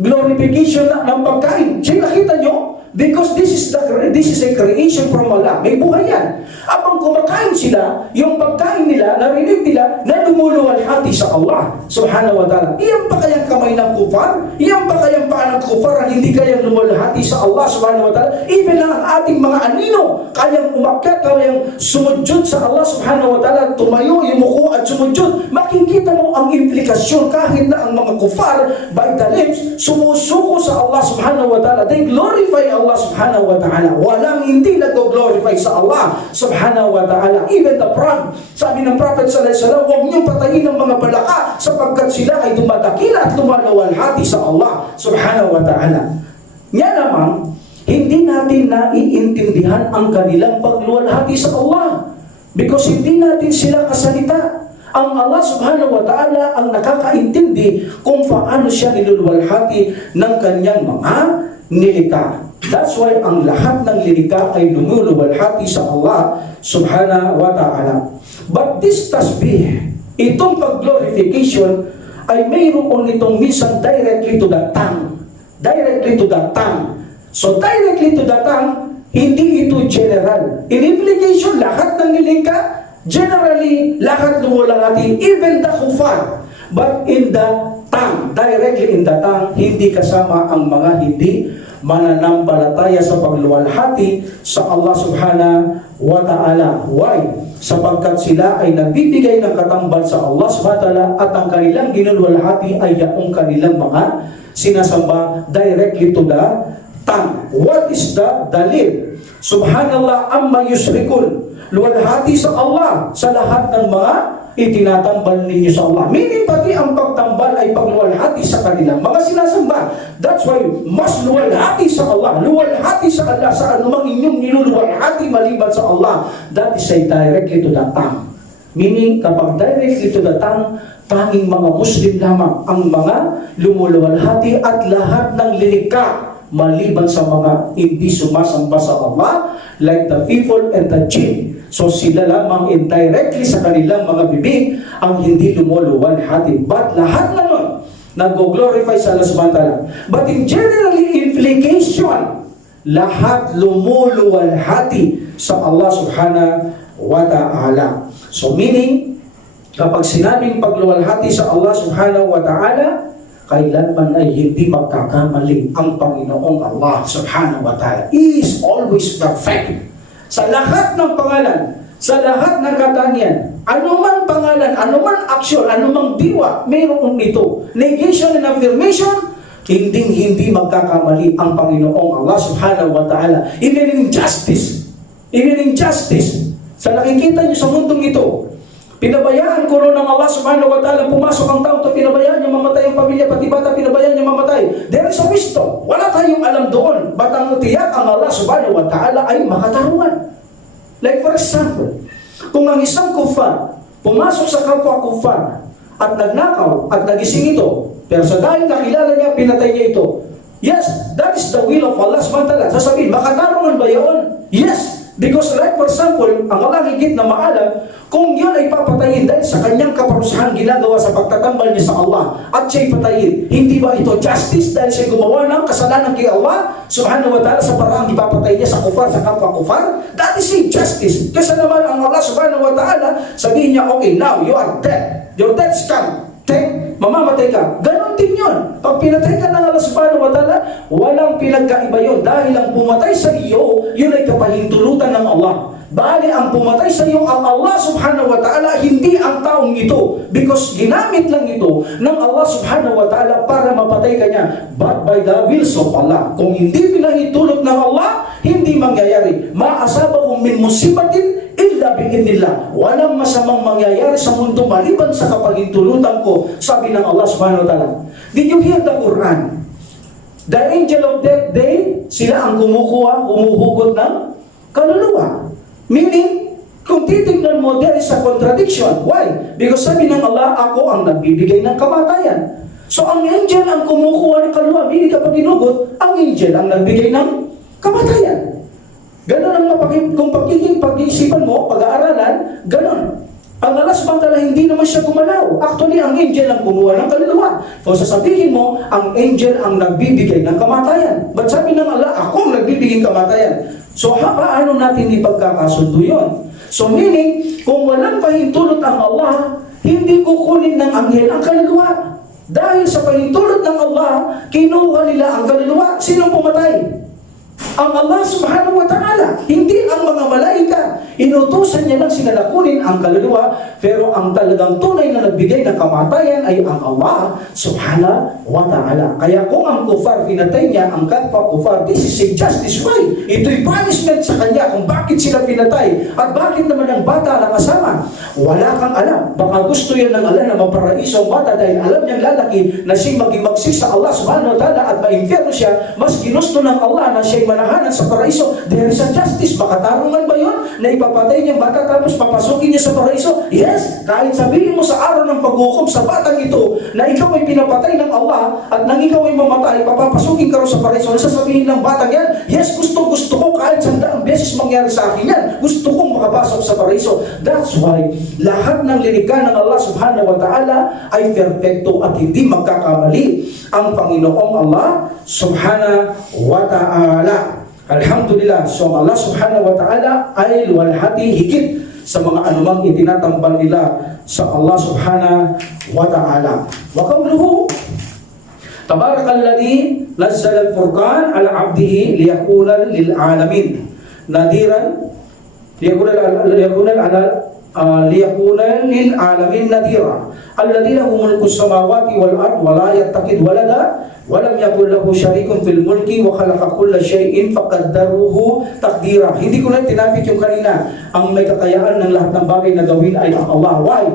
glorification ng pagkain. Siya nakita nyo, Because this is a creation from Allah. May buhay yan. Abang kumakain sila, yung pagkain nila, narinig nila, na lumuluwalhati sa Allah subhanahu wa ta'ala. Iyan pa kayang kamay ng kufar? Iyan pa kayang paa ng kufar ang hindi kayang lumuluwalhati sa Allah subhanahu wa ta'ala? Even lang ang ating mga anino, kayang umakyat, kayang sumujud sa Allah subhanahu wa ta'ala, tumayo, yumuko at sumujud. Makikita mo ang implikasyon kahit na ang mga kufar, by the lips, sumusuko sa Allah subhanahu wa ta'ala. They glorify Allah subhanahu wa ta'ala. Walang hindi nag-glorify sa Allah subhanahu wa ta'ala. Even the frog, sabi ng Prophet sallallahu alaihi wasallam, huwag niyong patayin ng mga palaka sapagkat sila ay dumadakila at lumalawalhati sa Allah subhanahu wa ta'ala. Nga naman, hindi natin naiintindihan ang kanilang pagluwalhati sa Allah because hindi natin sila kasalita. Ang Allah subhanahu wa ta'ala ang nakakaintindi kung paano siya niluluwalhati ng kanyang mga nilikha. That's why ang lahat ng nilikha ay lumuluwalhati sa Allah subhanahu wa ta'ala. But this tasbih, itong pag-glorification, ay mayroon itong minsan directly to the tongue. Directly to the tongue. So directly to the tongue, hindi ito general. In implication, lahat ng nilikha, generally, lahat lumulangati, even the kufar. But in the tongue, directly in the tongue, hindi kasama ang mga hindi mananampalataya sa pagluwalhati sa Allah subhanahu wa ta'ala. Why? Sapagkat sila ay nagbibigay ng katambal sa Allah subhanahu wa ta'ala at ang kanilang ginulwalhati ay yaong kanilang mga sinasamba directly to the tongue. What is the dalil? Subhanallah amma yusrikun. Luwalhati sa Allah sa lahat ng mga itinatambal ninyo sa Allah. Meaning pati ang pagtambal ay pagluwalhati sa kanilang mga sinasamba. That's why mas luwalhati sa Allah. Luwalhati sa Allah sa anumang inyong niluluwalhati maliban sa Allah. That is a directly to the tongue. Meaning kapag directly to the tongue, tanging mga Muslim lamang ang mga lumuluwalhati at lahat ng lilikha maliban sa mga hindi sumasamba sa Allah like the people and the jinn. So sila lamang indirectly sa kanilang mga bibig ang hindi lumuluwalhati. But lahat na nun nag-glorify sa Allah subhanahu wa ta'ala. But in generally implication, lahat lumuluwalhati sa Allah subhanahu wa ta'ala. So meaning, kapag sinabing pagluwalhati sa Allah subhanahu wa ta'ala, kailanman ay hindi magkakamali ang Panginoong Allah subhanahu wa ta'ala. He is always perfect. Sa lahat ng pangalan, sa lahat ng katangian, anumang pangalan, anumang aksyon, anumang diwa, mayroon ito. Negation and affirmation, hindi magkakamali ang Panginoong Allah subhanahu wa ta'ala. Even in justice, sa nakikita niyo sa mundong ito, pinabayaan ko rin ng Allah subhanahu wa ta'ala, pumasok ang tao, pinabayaan niya mamatay ang pamilya, pati bata, pinabayaan niya mamatay. There is a wisdom. Wala tayong alam doon. But ang tiyak ang Allah subhanahu wa ta'ala ay makatarungan. Like for example, kung ang isang kufar, pumasok sa kapwa kufar, at nagnakaw, at nagising ito, pero sa dahil nakilala niya, pinatay niya ito. Yes, that is the will of Allah subhanahu wa ta'ala. Sasabihin, makatarungan ba yun? Yes. Because like for example, ang Allah higit na maalam, kung yun ay papatayin dahil sa kanyang kaparusahan ginagawa sa pagtatambal niya sa Allah at siya'y patayin, hindi ba ito justice dahil siya'y gumawa ng kasalanan kay Allah subhanahu wa ta'ala sa paraang ipapatay niya sa kufar, sa kapwa kufar? That is injustice. Kasi naman ang Allah subhanahu wa ta'ala, sabihin niya, okay, now you are dead. Your death's come. Mamamatay ka. Ganon din yun. Pag pinatay ka ng Allah subhanahu wa ta'ala, walang pinagkaiba yun. Dahil ang pumatay sa iyo, yun ay kapahintulutan ng Allah. Bali, ang pumatay sa iyo, ang Allah subhanahu wa ta'ala, hindi ang taong ito. Because ginamit lang ito ng Allah subhanahu wa ta'ala para mapatay ka niya. But by the wills of Allah. Kung hindi pinahintulot ng Allah, hindi mangyayari. Ma'asabahum min musibatin illa bi'idnillah. Walang masamang mangyayari sa mundo maliban sa kapahintulutan ko, sabi ng Allah subhanahu wa ta'ala. Did you hear the Quran? The angel of death day, sila ang humuhugot ng kaluluwa. Meaning, kung titignan mo, there is a contradiction. Why? Because sabi ng Allah, ako ang nagbibigay ng kamatayan. So ang angel ang kumukuha ng kaluluwa. Meaning kapag ginugot, ang angel ang nagbigay ng kamatayan. Ganon ang kung pag-iisipan mo, pag-aaralan, ganon. Ang Allah subhanahu wa ta'ala, hindi naman siya gumalaw. Actually, ang angel ang kumuha ng kaluluwa. So sasabihin mo, ang angel ang nagbibigay ng kamatayan. But sabi ng Allah, ako ang nagbibigay ng kamatayan. So paano natin ipagkakasundo yun? So meaning, kung walang pahintulot ang Allah, hindi kukunin ng anghel ang kaluluwa. Dahil sa pahintulot ng Allah, kinuha nila ang kaluluwa. Sino pumatay? Ang Allah subhanahu wa ta'ala, hindi ang mga malaika. Inutusan niya lang sila na kunin ang kaluluwa, pero ang talagang tunay na nagbigay ng kamatayan ay ang Allah subhanahu wa ta'ala. Kaya kung ang kufar pinatay niya, ang kapwa kufar, this is a justice. Why? Ito'y punishment sa kanya kung bakit sila pinatay at bakit naman ang bata na kasama. Wala kang alam. Baka gusto yan ng Allah na maparaiso ang bata dahil alam niyang lalaki na siya'y maging magsik sa Allah subhanahu wa ta'ala at ma-impyerno siya, mas ginusto ng Allah na siya'y manahanan sa paraiso. There is a justice. Baka tarungan ba yun na ipapatay niyang bata tapos papasukin niya sa paraiso? Yes! Kahit sabihin mo sa araw ng paghukom sa batang ito na ikaw ay pinapatay ng Allah at nang ikaw ay mamatay, papapasukin ka rin sa paraiso, nasasabihin ng batang yan, yes, gusto ko kahit 100 beses mangyari sa akin yan. Gusto kong makapasok sa paraiso. That's why lahat ng lilikha ng Allah subhanahu wa ta'ala ay perfecto at hindi magkakamali ang Panginoong Allah subhanahu wa ta'ala. Alhamdulillah. So Allah subhanahu wa ta'ala ay luwalhati higit sa mga anumang itinatambal nila sa Allah subhanahu wa ta'ala. Wa qawluhu Tabarakalladzi nazzala al-Furqan ala 'abdihi liyakuna lil 'alamin nadiran liyakuna lil 'alamin nadira alladzi lahu mulku as-samawati wal ard wa la yattaqid walada wa lam yakul lahu syarikun fil mulki wa khalaqa kulla syai'in faqaddaruhu taqdira. Hindi ko na tinapik yung kanina, ang may kakayaan ng lahat ng bagay na gawin ay ang Allah. Why?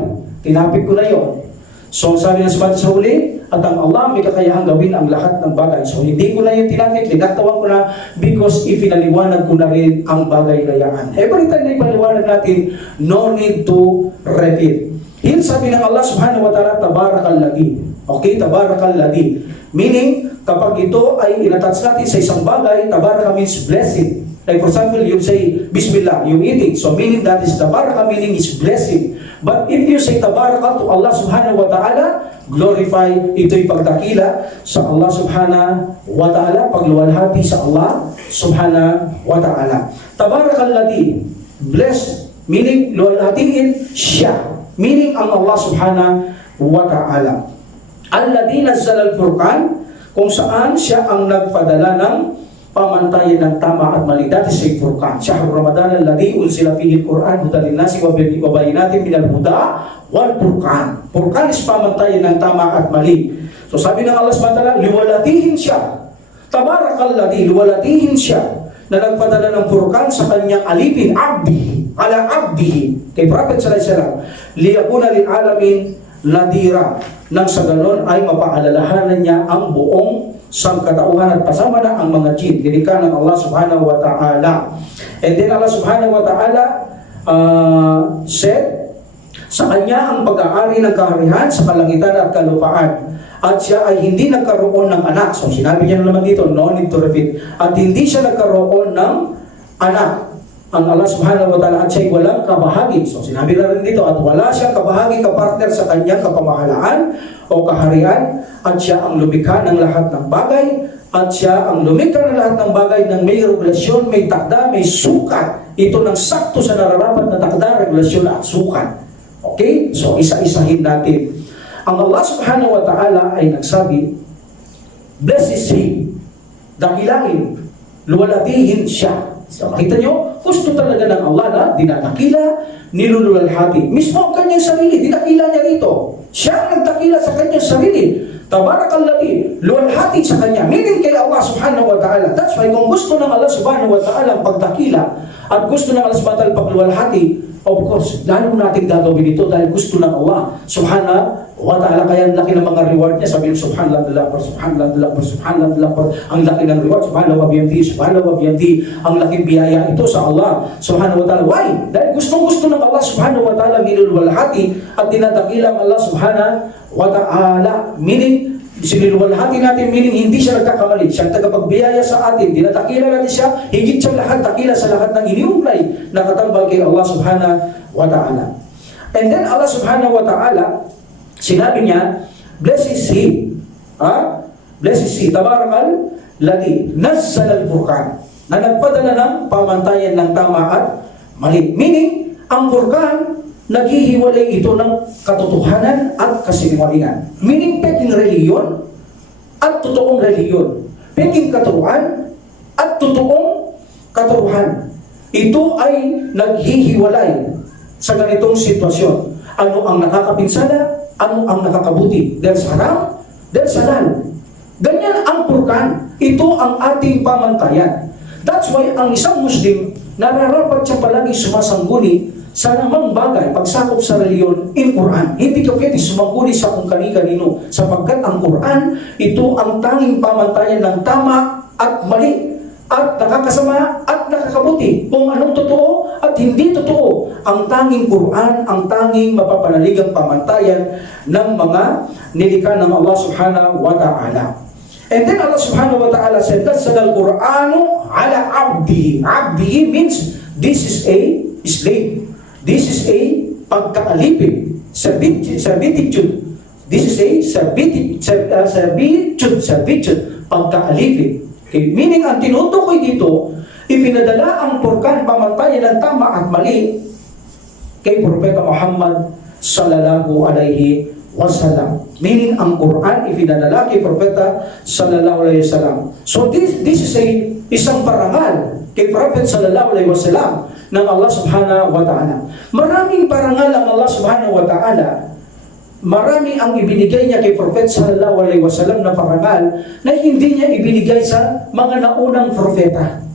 Tinapik ko na yon. So sabi ng sabat sa huli, at ang Allah may kakayahang gawin ang lahat ng bagay. So hindi ko na yung tinapik, linatawan ko na because ipinaliwanag ko na rin ang bagay na yan. Every time na ipaliwanag natin, no need to repeat. Yun sabi ng Allah subhanahu wa ta'ala, Tabarakalladzi. Okay, Tabarakalladzi. Meaning, kapag ito ay inattach natin sa isang bagay, Tabaraka means blessing. Like for example, you say Bismillah, you eating. So meaning that is Tabaraka, meaning is blessing. But if you say Tabaraka to Allah subhanahu wa ta'ala, glorify, ito'y pagdakila sa Allah subhanahu wa ta'ala, pagluwalhati sa Allah subhanahu wa ta'ala. Tabarakalladzi, blessed, meaning luwalhatiin siya. Meaning ang Allah subhanahu wa ta'ala. Alladzi nazzala al-Furqan, kung saan siya ang nagpadala ng pamantayan ng tama at mali. That is a Furqan. Syahrul Ramadan alladzi unzila fihi al-Qur'an hudan lin-nasi wa bayyinatin minal huda wal Furqan. Furqan is pamantayan ng tama at mali. So sabi ng Allah subhanahu wa ta'ala, liwalatihin siya. Tabarakalladzi, liwalatihin siya na nagpadala ng Furqan sa kanyang alipin, abdihi, ala abdihi, kay Prophet sallallahu alaihi wasallam, liyakuna lil alamin nadira, nang sa ganon ay mapaalalahanan niya ang buong sangkatauhan at pasama na ang mga jin, dinikha ng Allah subhanahu wa ta'ala. And then Allah subhanahu wa ta'ala said, sa kanya ang pag-aari ng kaharihan sa kalangitan at kalupaan, at siya ay hindi nagkaroon ng anak. So sinabi niya naman dito, no need to repeat, at hindi siya nagkaroon ng anak. Ang Allah subhanahu wa ta'ala at siya'y walang kabahagi. So sinabi na rin dito, at wala siyang kabahagi kapartner sa kanyang kapamahalaan o kaharian, at siya ang lumikha ng lahat ng bagay, at siya ang lumikha ng lahat ng bagay ng may regulasyon, may takda, may sukat. Ito ng sakto sa nararapat na takda, regulasyon at sukat. Okay? So isa-isahin natin. Ang Allah subhanahu wa ta'ala ay nagsabi, blessed is He, dakilain, luwalatihin siya. So, makita nyo, gusto talaga ng Allah na dinadakila, niluluwalhati. Mismo ang kanyang sarili, dinakila niya rito. Siya ang nagdakila sa kanyang sarili. Tabarakalladzi, luwalhati sa kanya. Meaning kay Allah subhanahu wa ta'ala. That's why kung gusto ng Allah subhanahu wa ta'ala ang pagdakila at gusto ng Allah subhanahu wa ta'ala pagluwalhati, of course, lalo natin gagawin ito dahil gusto ng Allah subhanahu wa ta'ala. Kaya ang laki ng mga reward niya. Sabi niyo, subhanallah, subhanallah, subhanallah, ang laki ng reward, subhanallah, subhanallah, ang laking biyaya ito sa Allah subhanahu wa ta'ala. Why? Dahil gustong-gusto ng Allah subhanahu wa ta'ala nilulwalhati at dinadakila ang Allah subhanahu wa ta'ala. Meaning, sinilwalhati natin, meaning hindi siya nagkakamali. Siyang tagapagbiyaya sa atin. Dinadakila natin siya, higit siyang lahat, dakila sa lahat ng iniugnay na katambal kay Allah subhanahu wa ta'ala. And then Allah subhanahu wa ta'ala, sinabi niya, blessed is He, blessed is He, tabarakal ladhi nazzala al-Furqan, na nagpadala ng pamantayan ng tama at mali. Meaning, ang Furqan, naghihiwalay ito ng katotohanan at kasinungalingan. Meaning, peking reliyon at totoong reliyon. Peking katuruan at totoong katuruhan. Ito ay naghihiwalay sa ganitong sitwasyon. Ano ang nakakapinsala? Ano ang nakakabuti? There's haram, there's halal. Ganyan ang Furqan. Ito ang ating pamantayan. That's why ang isang Muslim, nararapat siya palagi sumasangguni sa namang bagay, pagsakop sa reliyon in Quran. Hindi ka pwede sumangguni sa kung kani-kanino, sapagkat ang Quran, ito ang tanging pamantayan ng tama at mali, at nakakasama at nakakabuti, kung anong totoo at hindi totoo. Ang tanging Quran, ang tanging mapapanaligang pamantayan ng mga nilikha ng Allah subhanahu wa ta'ala. And then Allah subhanahu wa ta'ala said, nazzala al-Qur'anu ala abdihi. Abdihi means this is a slave. This is a pagkaalipin. Servitude. This is a servitude. Pagkaalipin. Okay. Meaning, ang tinutukoy dito, ipinadala ang Furqan, pamantayan ng tama at mali, kay Propeta Muhammad sallallahu alaihi wasallam. Meaning, ang Quran ipinadala kay Propeta sallallahu alaihi wasallam. So this is isang parangal kay Prophet sallallahu alaihi wasallam ng Allah subhanahu wa ta'ala. Maraming parangal ang Allah subhanahu wa ta'ala. Marami ang ibinigay niya kay Prophet sallallahu alaihi wasallam na parangal na hindi niya ibinigay sa mga naunang propeta.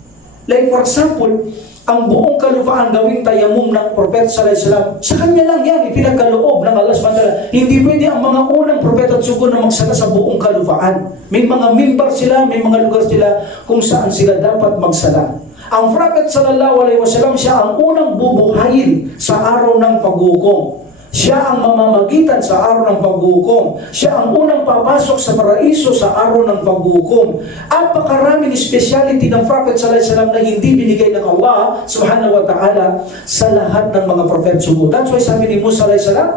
Like for example, ang buong kalupaan gawing tayamum ng Prophet sallallahu alaihi wasallam, sa kanya lang yan, ipinagkaloob ng Allah subhanahu wa ta'ala. Hindi pwede ang mga unang propeta at sugo na magsala sa buong kalupaan. May mga mimbar sila, may mga lugar sila kung saan sila dapat magsala. Ang Prophet sallallahu alaihi wasallam, siya ang unang bubuhayin sa araw ng paghukom. Siya ang mamamagitan sa araw ng paghukom. Siya ang unang papasok sa paraiso sa araw ng paghukom. Apakaraming speciality ng Prophet sallallahu alaihi wasallam na hindi binigay ng Allah subhanahu wa ta'ala sa lahat ng mga prophet sugo. That's why sabi ni Musa sallallahu alaihi wasallam,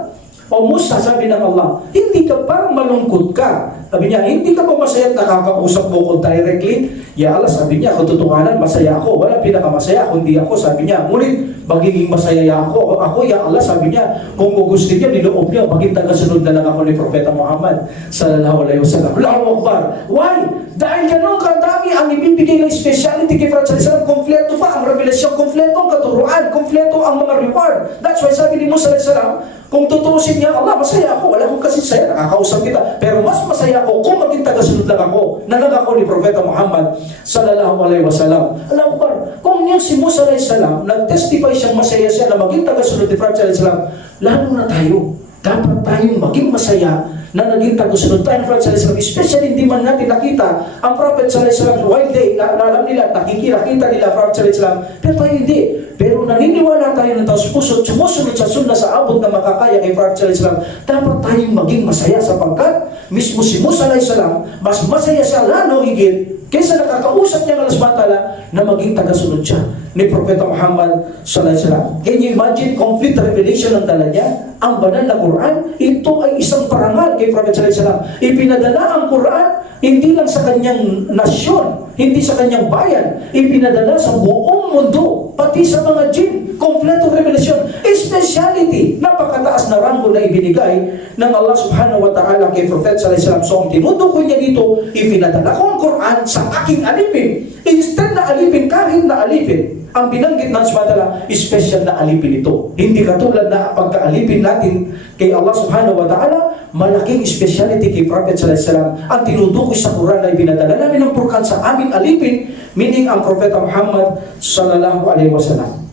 o Musa, sabi ng Allah, hindi ka parang malungkot ka. Sabi niya, hindi ka ba masaya at nakakausap mo ko directly? Ya Allah, sabi niya, katotohanan, masaya ako. Wala pinakamasaya, kundi ako. Sabi niya, ngunit, magiging masaya ako. Ako, ya Allah, sabi niya, kung gusto niya, niloob niya, maging tagasunod na lang ako ni Propeta Muhammad sallallahu alaihi wasallam. Allahu Akbar. Why? Dahil ganun kadami ang ibibigay ng speciality kay Prophet sallallahu alaihi wasallam. Kompleto pa ang revelasyon, kompleto ang katuruan, kompleto ang mga reward. That's why sabi ni Musa sallallahu alaihi wasallam, kung tutusin niya, Allah, masaya ako. Wala akong kasi saya, nakakausap kita. Pero mas masaya ako kung maging tagasunod lang ako na ako ni Propeta Muhammad sallallahu alaihi wasallam. Alam ko, kung yung si Musa alaihi salam, nag-testify siyang masaya siya na maging tagasunod ni Prophet sallallahu alaihi wasallam, lalo na tayo. Dapat tayong maging masaya na naging tagusunod tayo ng Prophet sallallahu alaihi wasallam. Especially hindi man natin nakita ang Prophet sallallahu alaihi wasallam while they, alam nila, nakikita nila Prophet sallallahu alaihi wasallam, pero tayo hindi. Pero naniniwala tayo ng taos puso, sumusunod sa sunna sa abot na makakaya kay Prophet sallallahu alaihi wasallam. Dapat tayong maging masaya sapagkat mismo si Musa alaihi salam, mas masaya siya lalo higit kaysa nakakausap niya ng Allah subhanahu wa ta'ala na maging tagasunod siya ni Propeta Muhammad sallallahu alaihi wasallam. Can you imagine complete revelation ng dala niya? Ang banal na Quran, ito ay isang parangal kay Prophet sallallahu alaihi wasallam. Ipinadala ang Quran hindi lang sa kanyang nasyon, hindi sa kanyang bayan, ipinadala sa buong mundo, pati sa mga jinn, kompletong revelasyon, speciality, napakataas na rango na ibinigay ng Allah subhanahu wa ta'ala kay Prophet sallallahu alaihi wasallam. So ang tinutukoy niya dito, ipinadala ko ang Quran sa aking alipin. Instead na alipin, kahit na alipin, ang binanggit ng subhanahu special na alipin ito. Hindi katulad na pagka-alipin natin kay Allah subhanahu wa ta'ala, malaking speciality kay Prophet sallallahu alaihi wasallam. Ang tinutukoy sa Quran na ibinadala namin ng Furqan sa aming alipin, meaning ang Propeta Muhammad sallallahu alaihi wasallam.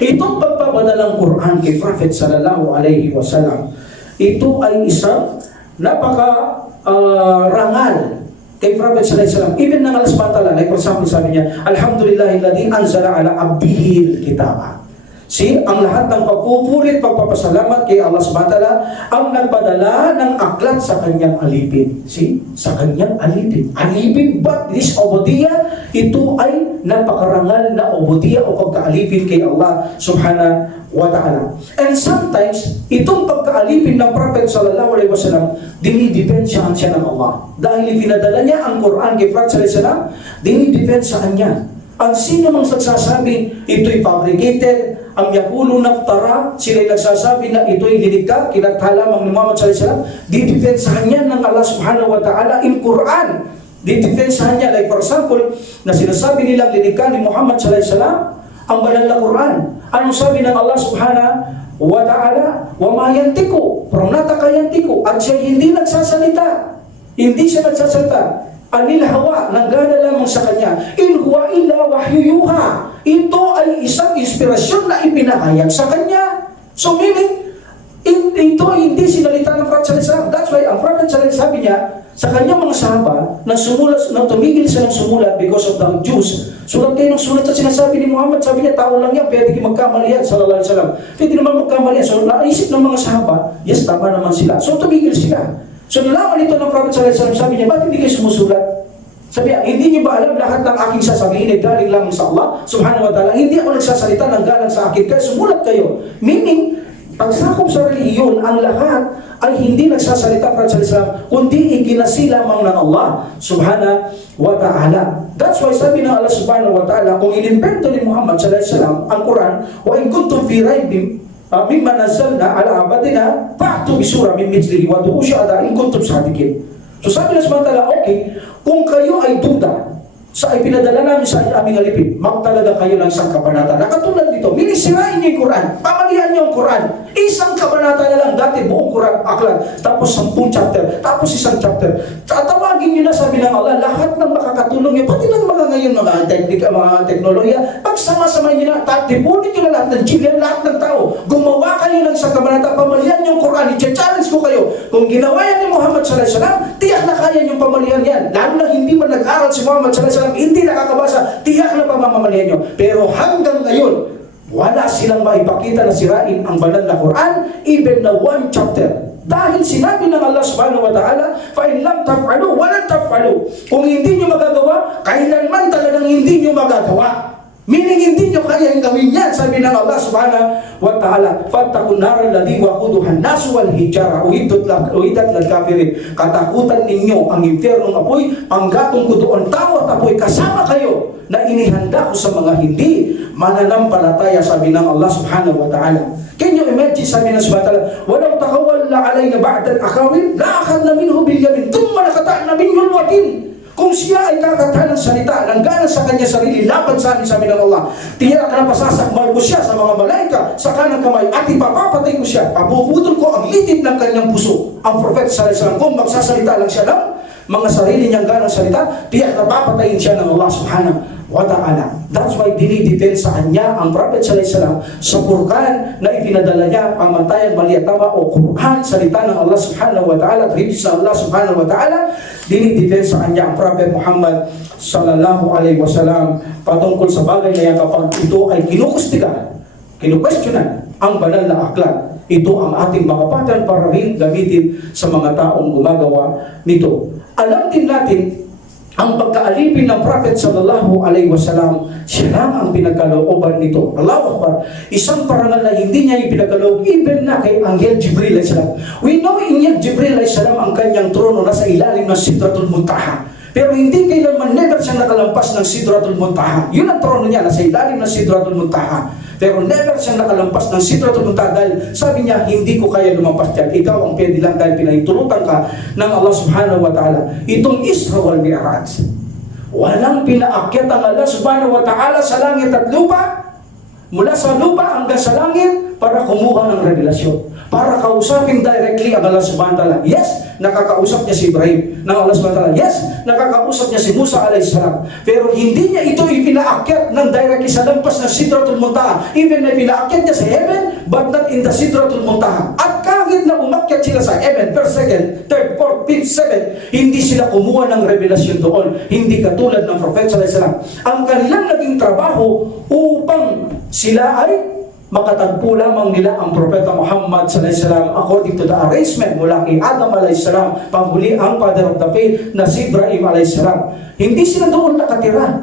Itong pagpapadalang Quran kay Prophet sallallahu alaihi wasallam, ito ay isang rangal kay Prophet sallallahu alaihi wasallam. Even ng Allah subhanahu wa ta'ala, like for example, sabi niya, alhamdulillahilladzi anzala ala abdihil kitaba. See, ang lahat ng pagpupulit, pagpapasalamat kay Allah subhanahu wa ta'ala, ang nagpadala ng aklat sa kanyang alipin. See, sa kanyang alipin. Alipin, but this ubudiyya, ito ay napakarangal na ubudiyya o pagkaalipin kay Allah subhanahu wa ta'ala. And sometimes, itong pagkaalipin ng Prophet sallallahu alaihi wasallam, dinidepensyahan siya ng Allah. Dahil pinadala niya ang Quran kay Prophet sallallahu alaihi wasallam, dinidepensyahan niya. Ang sino mang nagsasabi, ito'y fabricated, ang yakulo naftara, sila'y nagsasabi na ito'y lilikha, kinagtalamang ni Muhammad sallallahu alaihi wasallam, didepensyahan niya ng Allah subhanahu wa ta'ala in Quran. Didepensyahan niya, like for example, na sinasabi nilang lilikha ni Muhammad sallallahu alaihi wasallam, ang banal na Quran. Anong sabi ng Allah subhanahu wa ta'ala? Wa ma yantiku, pranataka yantiku, at siya hindi nagsasalita. Hindi siya nagsasalita. Anil hawa, nanggana lamang sa kanya. In huwa illa wahyuha. Ito ay isang inspirasyon na ipinahayag sa kanya. So meaning, ito hindi sinalita ng Prophet sallallahu alaihi wasallam. That's why ang Prophet sallallahu alaihi wasallam sabi niya sa kanyang mga sahaba na tumigil silang sumulat because of the Jews. Sulat kayo ng sulat sa sinasabi ni Muhammad. Sabi niya, tao lang yan, pwede magkamali yan, sallallahu alaihi wasallam. Pwede naman magkamali yan. So naisip ng mga sahaba, yes, tama naman sila. So tumigil sila. So nalaman ito ng Prophet sallallahu alaihi wasallam, sabi niya, ba't hindi kayo sumusulat? Sabi niya, hindi niyo ba alam lahat ng aking sasabihin ay galing lang sa Allah subhanahu wa ta'ala? Hindi ako nagsasalita ng galing sa akin, kaya sumulat kayo. Meaning, pagsakop sa relihiyon, ang lahat ay hindi nagsasalita para sa Islam, kundi ikinasi lamang ng Allah subhanahu wa ta'ala. That's why sabi ng Allah subhanahu wa ta'ala, kung inimbento ni Muhammad sallallahu alaihi wasallam ang Quran, wa in kuntum fi raibin mimma nazzalna ala abadina fa'tu bi surah min mithlihi wa du'u syuhada in kuntum sadiqin. So sabi ng subhanahu wa ta'ala, okay, kung kayo ay duda sa ipinadala namin sa aming alipin, magtalaga kayo ng isang kabanata. Nakatulad dito, minisirain niyo yung Quran, pamalihan niyo yung Quran. Isang kabanata na lang, dati buong Quran, aklat, tapos 10 chapter, tapos isang chapter. Tatawagin niyo na, sabi ng Allah, lahat ng makakatulong niyo, pati ng mga ngayon, mga teknika, mga teknolohiya, pagsama-sama niyo na, tipunin niyo na lahat ng Chilean, lahat ng tao, gumawa kayo ng isang kabanata, pamalihan niyo yung Quran, i-challenge ko kayo. Kung ginawa yan ni Muhammad sallallahu alaihi wasallam, tiyak na kaya niyong pamalihan yan. Lalo na hindi man nag-aral si Muhammad sallallahu alaihi wasallam, hindi nakakabasa, tiyak na pamamamalihan nyo. Pero hanggang ngayon, wala silang maipakita na sirain ang banal na Quran, even na 1 chapter. Dahil sinabi ng Allah subhanahu wa ta'ala, فَإِنْ لَمْ تَفْعَلُوا وَلَنْ تَفْعَلُوا. Kung hindi nyo magagawa, kailanman talagang hindi nyo magagawa. Meaning hindi nyo kaya gawin yan, sabi ng Allah subhanahu wa ta'ala, فَاتَّقُوا النَّارَ الَّذِي وَقُودُهَا النَّاسُ وَالْحِجَارَةُ أُعِدَّتْ لِلْكَافِرِينَ. Katakutan ninyo ang impyernong apoy, ang gatong ko doon, tao at apoy, kasama kayo na inihanda ko sa mga hindi mananampalataya, sabi ng Allah subhanahu wa ta'ala. Can you imagine, sabi ng subhanahu wa ta'ala, وَلَوْ تَقَوَّلَّ عَلَيْنَا بَعْدَ الْأَقَاوِيلِ لَأَخَذْنَا مِنْهُ بِالْيَمِينِ ثُمَّ لَقَطَعْنَا مِنْهُ الْوَتِينَ. Kung siya ay kakatahan ng salita, nanggana sa kanya sarili, laban sa amin, sabi ng Allah, tiyak na pasasakmal ko siya sa mga malaika sa kanang kamay at ipapapatay ko siya. Pabubutol ko ang litid ng kanyang puso. Ang prophet sallallahu alaihi wasallam, kung magsasalita lang siya ng mga sarili niyang ganang salita, tiyak na papatayin siya ng Allah subhanahu wa ta'ala. That's why dinidepensahan niya ang Prophet sallallahu alaihi wasallam sa Quran na ipinadala niya, pamantayan, mali at tama, o Quran, salita ng Allah subhanahu wa ta'ala, tribute sa Allah subhanahu wa ta'ala. Dinidepensahan niya ang Prophet Muhammad sallallahu alaihi wasallam patungkol sa bagay na yan kapag ito ay kinukwestiyonan ang banal na aklat. Ito ang ating makapatan para rin gamitin sa mga taong gumagawa nito. Alam din natin ang pagkaalipin ng Prophet sallallahu alaihi wasallam, siya lang ang pinagkalooban nito. Allahu Akbar. Isang parangal na hindi niya ipinagkaloob even na kay Anghel Jibril alayhis salam. We know Anghel Jibril alayhis salam ang kanyang trono nasa ilalim ng Sidratul Muntaha. Pero hindi kailanman never siya nakalampas ng Sidratul Muntaha. Yun ang trono niya, nasa ilalim ng Sidratul Muntaha. Pero never siya nakalampas ng Sidratul Muntaha dahil sabi niya, hindi ko kaya lumampas dyan. Ikaw ang pwede lang dahil pinahintulutan ka ng Allah subhanahu wa ta'ala. Itong Isra wal Mi'raj, walang pinaakyat ang Allah subhanahu wa ta'ala sa langit at lupa, mula sa lupa hanggang sa langit para kumuha ng revelasyon. Para kausapin directly ang Allah subhanahu wa ta'ala. Yes, nakakausap niya si Ibrahim ng Allah subhanahu wa ta'ala. Yes, nakakausap niya si Musa alayhis salam. Pero hindi niya ito ipinaakyat ng directly sa lampas ng Sidratul Muntaha. Even na ipinaakyat niya sa heaven, but not in the Sidratul Muntaha. At kahit na umakyat sila sa heaven, first, second, third, fourth, fifth, seventh, hindi sila kumuha ng revelasyon doon. Hindi katulad ng Prophet sallallahu alaihi wasallam. Ang kanilang naging trabaho upang sila ay makatagpo lamang nila ang Propeta Muhammad sallallahu alaihi wasallam according to the arrangement mula kay Adam alayhis salam, panghuli ang father of the faith na si Ibrahim alayhis salam. Hindi sila doon nakatira.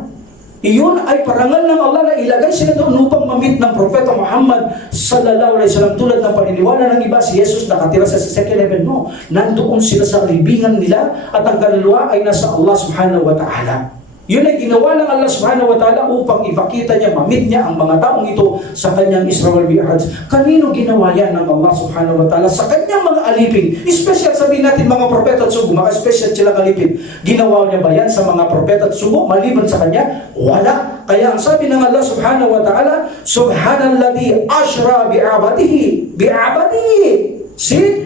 Iyon ay parangal ng Allah na ilagay sila doon upang mamit ng Propeta Muhammad sallallahu alaihi wasallam. Tulad ng paniniwala ng iba, si Jesus nakatira sa second heaven. No, nandoon sila sa libingan nila at ang kaluluwa ay nasa Allah subhanahu wa ta'ala. Yun ay ginawa ng Allah subhanahu wa ta'ala upang ipakita niya, mamit niya ang mga taong ito sa kanyang Isra wal Mi'raj. Kanino ginawa yan ng Allah subhanahu wa ta'ala? Sa kanyang mga alipin. Special, sabihin natin mga propeta at sugo, mga special sila alipin. Ginawa niya ba yan sa mga propeta at sugo? Maliban sa kanya? Wala. Kaya ang sabi ng Allah subhanahu wa ta'ala, Subhanalladhi ashra bi'abadihi. Bi'abadihi.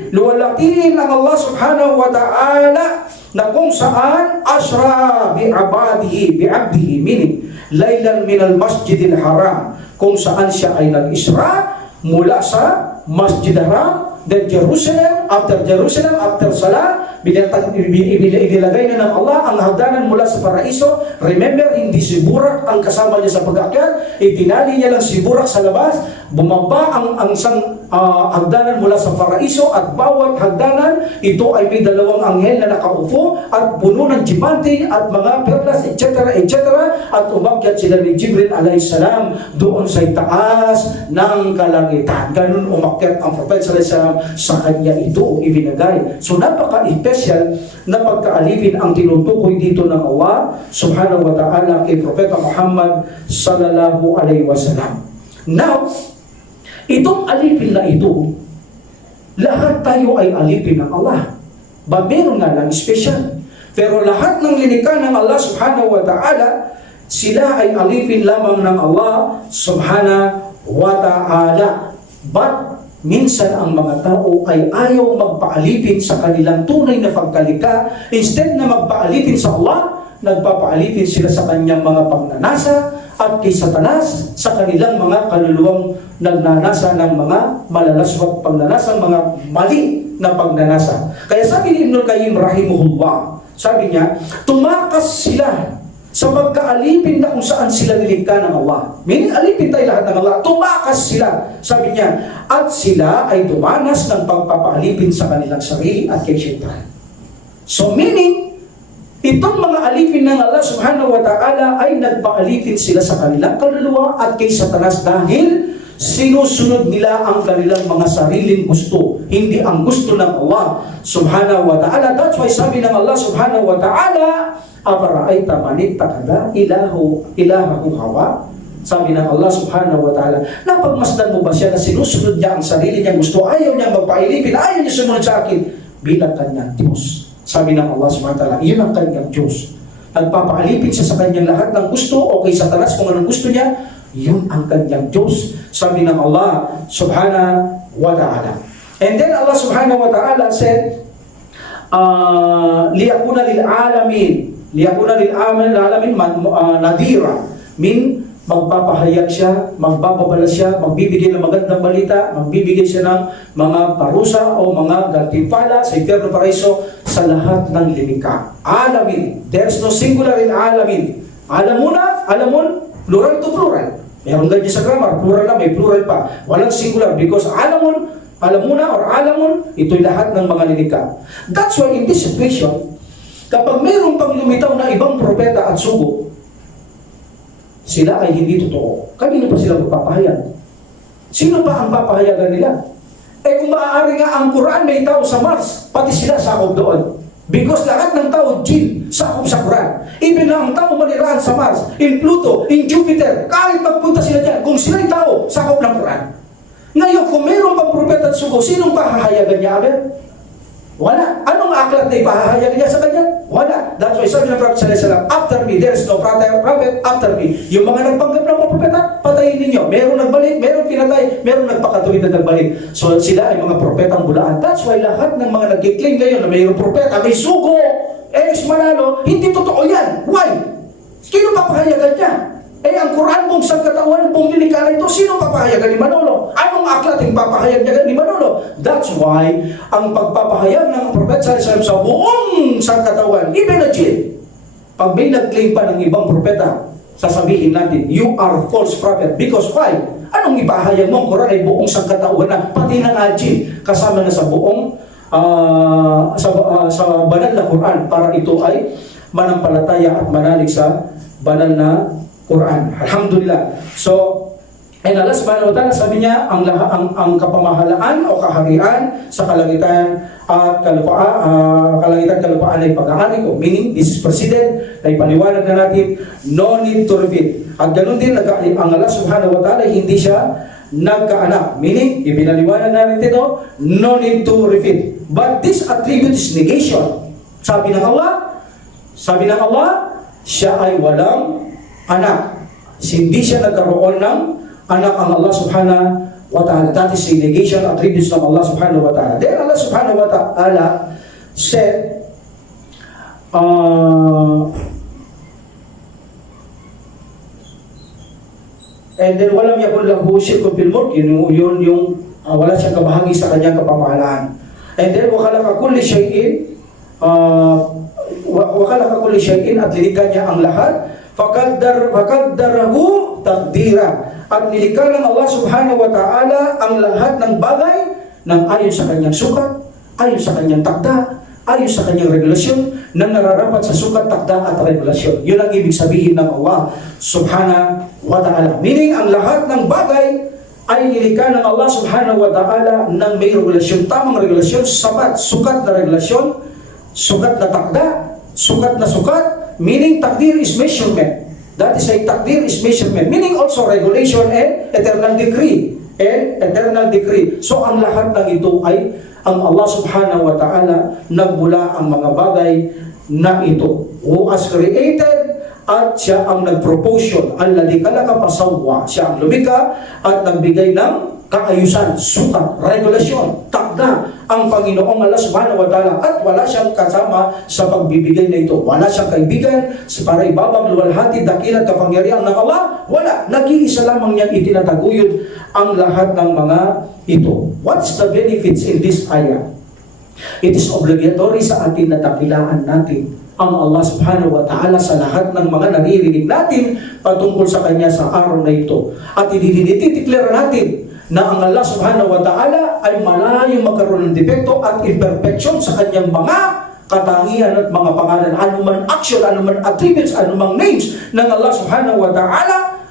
Luwalatiin ng Allah subhanahu wa ta'ala na kung saan asra bi'abadihi, bi'abdihi, meaning laylan minal masjidil haram, kung saan siya ay nag-isra mula sa Masjid Haram, then Jerusalem, after Salah, inilagay na ng Allah ang hagdanan mula sa paraiso. Remember, hindi si Burak ang kasama niya sa pag-akyat, itinali niya lang si Burak sa labas, bumaba ang isang hagdanan mula sa paraiso, at bawat hagdanan, ito ay may dalawang anghel na nakaupo at puno ng diamante at mga perlas, etc., at umakyat sila ni Jibril alayhisalam doon sa itaas ng kalangitan. Ganun umakyat ang Prophet sallallahu alaihi wasallam, sa kanya ito ibinagay. So napaka-special na pagkaalipin ang tinutukoy dito ng Allah subhanahu wa ta'ala kay Propeta Muhammad sallallahu alaihi wasallam. Now, itong alipin na ito, lahat tayo ay alipin ng Allah. Ba meron nga lang special. Pero lahat ng linikha ng Allah subhanahu wa ta'ala, sila ay alipin lamang ng Allah subhanahu wa ta'ala. But minsan ang mga tao ay ayaw magpaalipin sa kanilang tunay na pagkalika. Instead na magpaalipin sa Allah, nagpapaalipin sila sa kanyang mga pagnanasa at kay Satanas sa kanilang mga kaluluwang nagnanasa ng mga malalaswat pagnanasa, mga mali na pagnanasa. Kaya sabi ni Ibnul Qayyim rahimahullah, sabi niya, tumakas sila sa pagkaalipin na kung saan sila nilikha ng Allah. Meaning, alipin tayo lahat ng Allah. Tumakas sila, sabi niya, at sila ay dumanas ng pagpapaalipin sa kanilang sarili at kay Shaitan. So meaning, itong mga alipin ng Allah subhanahu wa ta'ala ay nagpaalipin sila sa kanilang kaluluwa at kay Satanas dahil sinusunod nila ang kanilang mga sariling gusto, hindi ang gusto ng Allah subhanahu wa ta'ala. That's why sabi ng Allah subhanahu wa ta'ala, Afara'ayta man ittakada ilahu hawa. Sabi ng Allah subhanahu wa ta'ala, napagmasdan mo ba siya na sinusunod niya ang sarili niyang gusto, ayaw niya magpailipin, ayaw niya sumunod sa akin bilang kanyang Diyos. Sabi ng Allah subhanahu wa ta'ala, iyon ang kanyang Diyos. Nagpapaalipin siya sa kanyang lahat ng gusto o kay Satanas kung anong gusto niya, yun ang kanyang Diyos. Sabi ng Allah subhanahu wa ta'ala. And then Allah subhanahu wa ta'ala said, liyakuna lil alamin nadira, min magpapahayag siya, magbababala siya, magbibigay ng magandang balita, magbibigay siya ng mga parusa o mga gantimpala sa Eterno Paraiso sa lahat ng lilikha. Alamin, there's no singular in alamin. Alamun, plural to plural. Meron ganyan sa grammar, plural na, may plural pa. Walang singular because alamuna or alamun, ito'y lahat ng mga lilikha. That's why in this situation, kapag mayroong pang lumitaw na ibang propeta at sugo, sila ay hindi totoo. Kanino pa sila magpapahayag? Sino pa ang papahayagan nila? Kung maaari nga ang Quran may tao sa Mars, pati sila sakop doon. Because lahat ng tao, jinn, sakop sa Quran. Even na ang tao manirahan sa Mars, in Pluto, in Jupiter, kahit magpunta sila dyan, kung sila'y tao, sakop ng Quran. Ngayon, kung mayroong pang propeta at sugo, sinong pahahayagan niya, Abel? Wala. Anong aklat na ipahahayagan niya sa kanya? Wala. That's why sabi ng Prophet sallallahu alaihi wasallam, after me, there is no prophet after me. Yung mga nagpanggap ng mga propeta, patayin ninyo. Meron nagbalik, meron pinatay, meron nagpakatuwid na nagbalik. So sila ay mga propetang bulaan. That's why lahat ng mga nag-claim ngayon na mayroong propeta, may sugo, Manalo, hindi totoo yan. Why? Sino papahayagan niya? Ang Quran pong sangkatawan pong nilikha na ito, sino papahayagan ni Manolo? Anong aklat ang papahayag niya ni Manolo? That's why, ang pagpapahayag ng Prophet sallallahu alaihi wasallam sa buong sangkatawan, even na jinn, pag may nag-claim pa ng ibang propeta, sasabihin natin, you are false prophet. Because why? Anong ipahayag mo? Ang Quran ay buong sangkatawan na, pati ng jinn, kasama na sa buong sa banal na Quran para ito ay manampalataya at manalig sa banal na Quran. Alhamdulillah. So, and Allah subhanahu wa ta'ala, sabi niya, ang kapamahalaan o kaharian sa kalangitan at kalupaan ay pag-aari ko. Meaning, this is president, na ipaliwanag na natin, no need to repeat. At ganun din, ang Allah subhanahu wa ta'ala, hindi siya nagkaanak. Meaning, ipinaliwanag na natin ito, no need to repeat. But this attribute is negation. Sabi ng Allah, siya ay walang anak. Hindi siya nagkaroon ng anak ang Allah subhanahu wa ta'ala. That is the negation attributes ng Allah subhanahu wa ta'ala. Then Allah subhanahu wa ta'ala said, and then walam yakun lahu syirkun fil mulk, yun yung wala siyang kabahagi sa kanyang kapamahalaan. And then wa khalaqa kulli shay'in at lilikha niya ang lahat, faqaddarahu taqdira, at nilikha ng Allah subhanahu wa ta'ala ang lahat ng bagay ng ayon sa kanyang sukat, ayon sa kanyang takda, ayon sa kanyang regulasyon na nararapat sa sukat, takda at regulasyon. Yun ang ibig sabihin ng Allah subhanahu wa ta'ala. Meaning, ang lahat ng bagay ay nilikha ng Allah subhanahu wa ta'ala ng may regulasyon, tamang regulasyon, sapat, sukat na regulasyon, sukat na takda, sukat na sukat, meaning takdir is measurement. That is a takdir is measurement, meaning also regulation and eternal decree. So ang lahat ng ito ay ang Allah subhanahu wa ta'ala nagmula ang mga bagay na ito. Who has created, at siya ang nag-propose yun. Alladhi khalaqa fasawwa, siya ang lumikha at nagbigay ng kaayusan, sukat, regulasyon, takda ang Panginoong Allah subhanahu wa ta'ala, at wala siyang kasama sa pagbibigay na ito. Wala siyang kaibigan para ibabang luwalhati, dakilat, kapangyarihan ng Allah. Wala. Nag-iisa lamang niyang itinataguyod ang lahat ng mga ito. What's the benefits in this ayah? It is obligatory sa atin na dakilaan natin ang Allah subhanahu wa ta'ala sa lahat ng mga naririnig natin patungkol sa Kanya sa araw na ito. At ididiklara natin na ang Allah subhanahu wa ta'ala ay malayong magkaroon ng depekto at imperfection sa kanyang mga katangian at mga pangalan, anuman action, anuman attributes, anumang names ng Allah subhanahu wa ta'ala.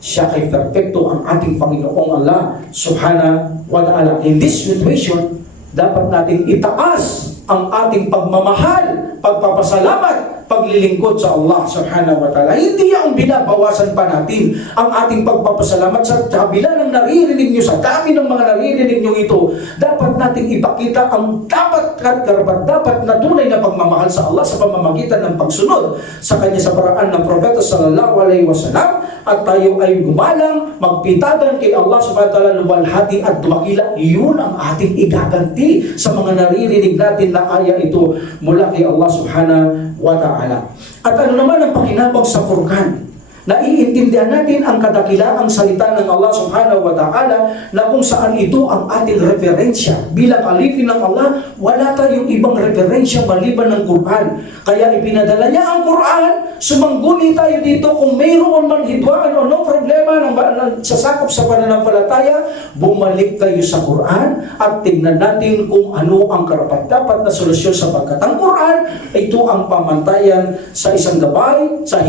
Siya ay perfecto, ang ating Panginoong Allah subhanahu wa ta'ala. In this situation, dapat natin itaas ang ating pagmamahal, pagpapasalamat, paglilingkod sa Allah subhanahu wa ta'ala. Hindi ang binabawasan pa natin ang ating pagpapasalamat sa kabila ng naririnig nyo, sa dami ng mga naririnig nyo ito. Dapat natin ipakita ang dapat at dapat na tunay na pagmamahal sa Allah sa pamamagitan ng pagsunod sa Kanya sa paraan ng Propeta sallallahu alaihi wasallam, at tayo ay gumalang, magpitagan kay Allah subhanahu wa ta'ala, luwalhati at dumakila. Yun ang ating igaganti sa mga naririnig natin na aya ito mula kay Allah subhanahu wa ta'ala. At ano naman ang pakinabang sa Furqan? Naiintindihan natin ang kadakilaang salita ng Allah subhanahu wa ta'ala na kung saan ito ang ating referensya. Bilang alipin ng Allah, wala tayong ibang referensya maliban ng Quran. Kaya ipinadala niya ang Quran, sumangguni tayo dito kung mayroon man hidwaan o no problema ng sasakop sa pananampalataya, bumalik kayo sa Quran at tingnan natin kung ano ang karapat-dapat na solusyon, sapagkat ang Quran, ito ang pamantayan sa isang gabay, sa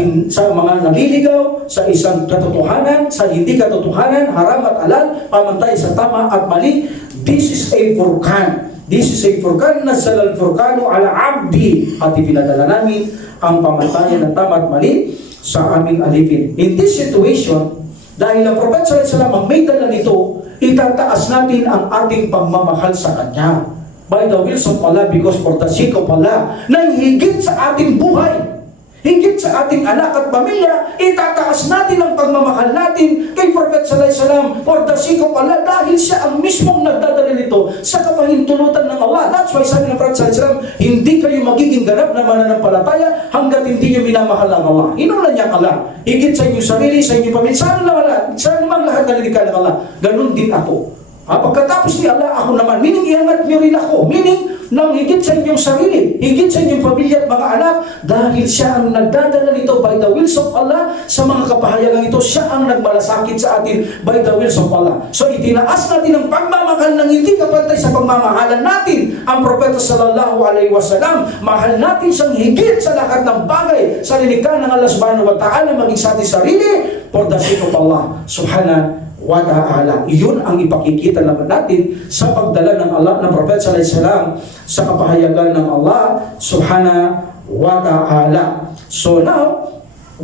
mga naliligaw, sa isang katotohanan, sa hindi katotohanan, haram at halal, pamantay sa tama at mali. This is a Furqan. This is a Furqan, nazzala al-Furqanu ala abdi. At ipinadala namin ang pamantayan ng tama at mali sa aming alipin. In this situation, dahil ang Prophet sallallahu alaihi wasallam ang may dala nito, itataas natin ang ating pagmamahal sa Kanya. By the will of Allah, because for the sake of Allah, na higit sa ating buhay, higit sa ating anak at pamilya, itataas natin ang pagmamahal natin kay Prophet sallallahu alaihi wasallam for the sake of Allah, dahil siya ang mismong nagdadala nito sa kapahintulutan ng Allah. That's why sabi ng Prophet sallallahu alaihi wasallam, hindi kayo magiging ganap na mananampalataya hanggat hindi niyo minamahal ang Allah. Inulan niya ang Allah, higit sa inyong sarili, sa inyong pamilya, saan naman lahat na lilikha ng Allah. Ganun din ako. Pagkatapos ni Allah, ako naman, meaning iangat niyo rin ako, meaning ng higit sa inyong sarili, higit sa inyong pamilya at mga anak, dahil siya ang nagdadala nito by the wills of Allah sa mga kapahayagang ito. Siya ang nagmalasakit sa atin by the wills of Allah. So itinaas natin ang pagmamahal ng hindi kapantay sa pagmamahalan natin ang Propeta sallallahu alaihi wasallam. Mahal natin siyang higit sa lahat ng bagay sa lilikha ng Allah subhanahu wa ta'ala, maging sa ating sarili, for the sake of Allah subhanahu wa ta'ala. Iyon ang ipakikita naman natin sa pagdala ng Allah ng Prophet sallallahu alaihi wasallam sa kapahayagan ng Allah subhanahu wa ta'ala. So now,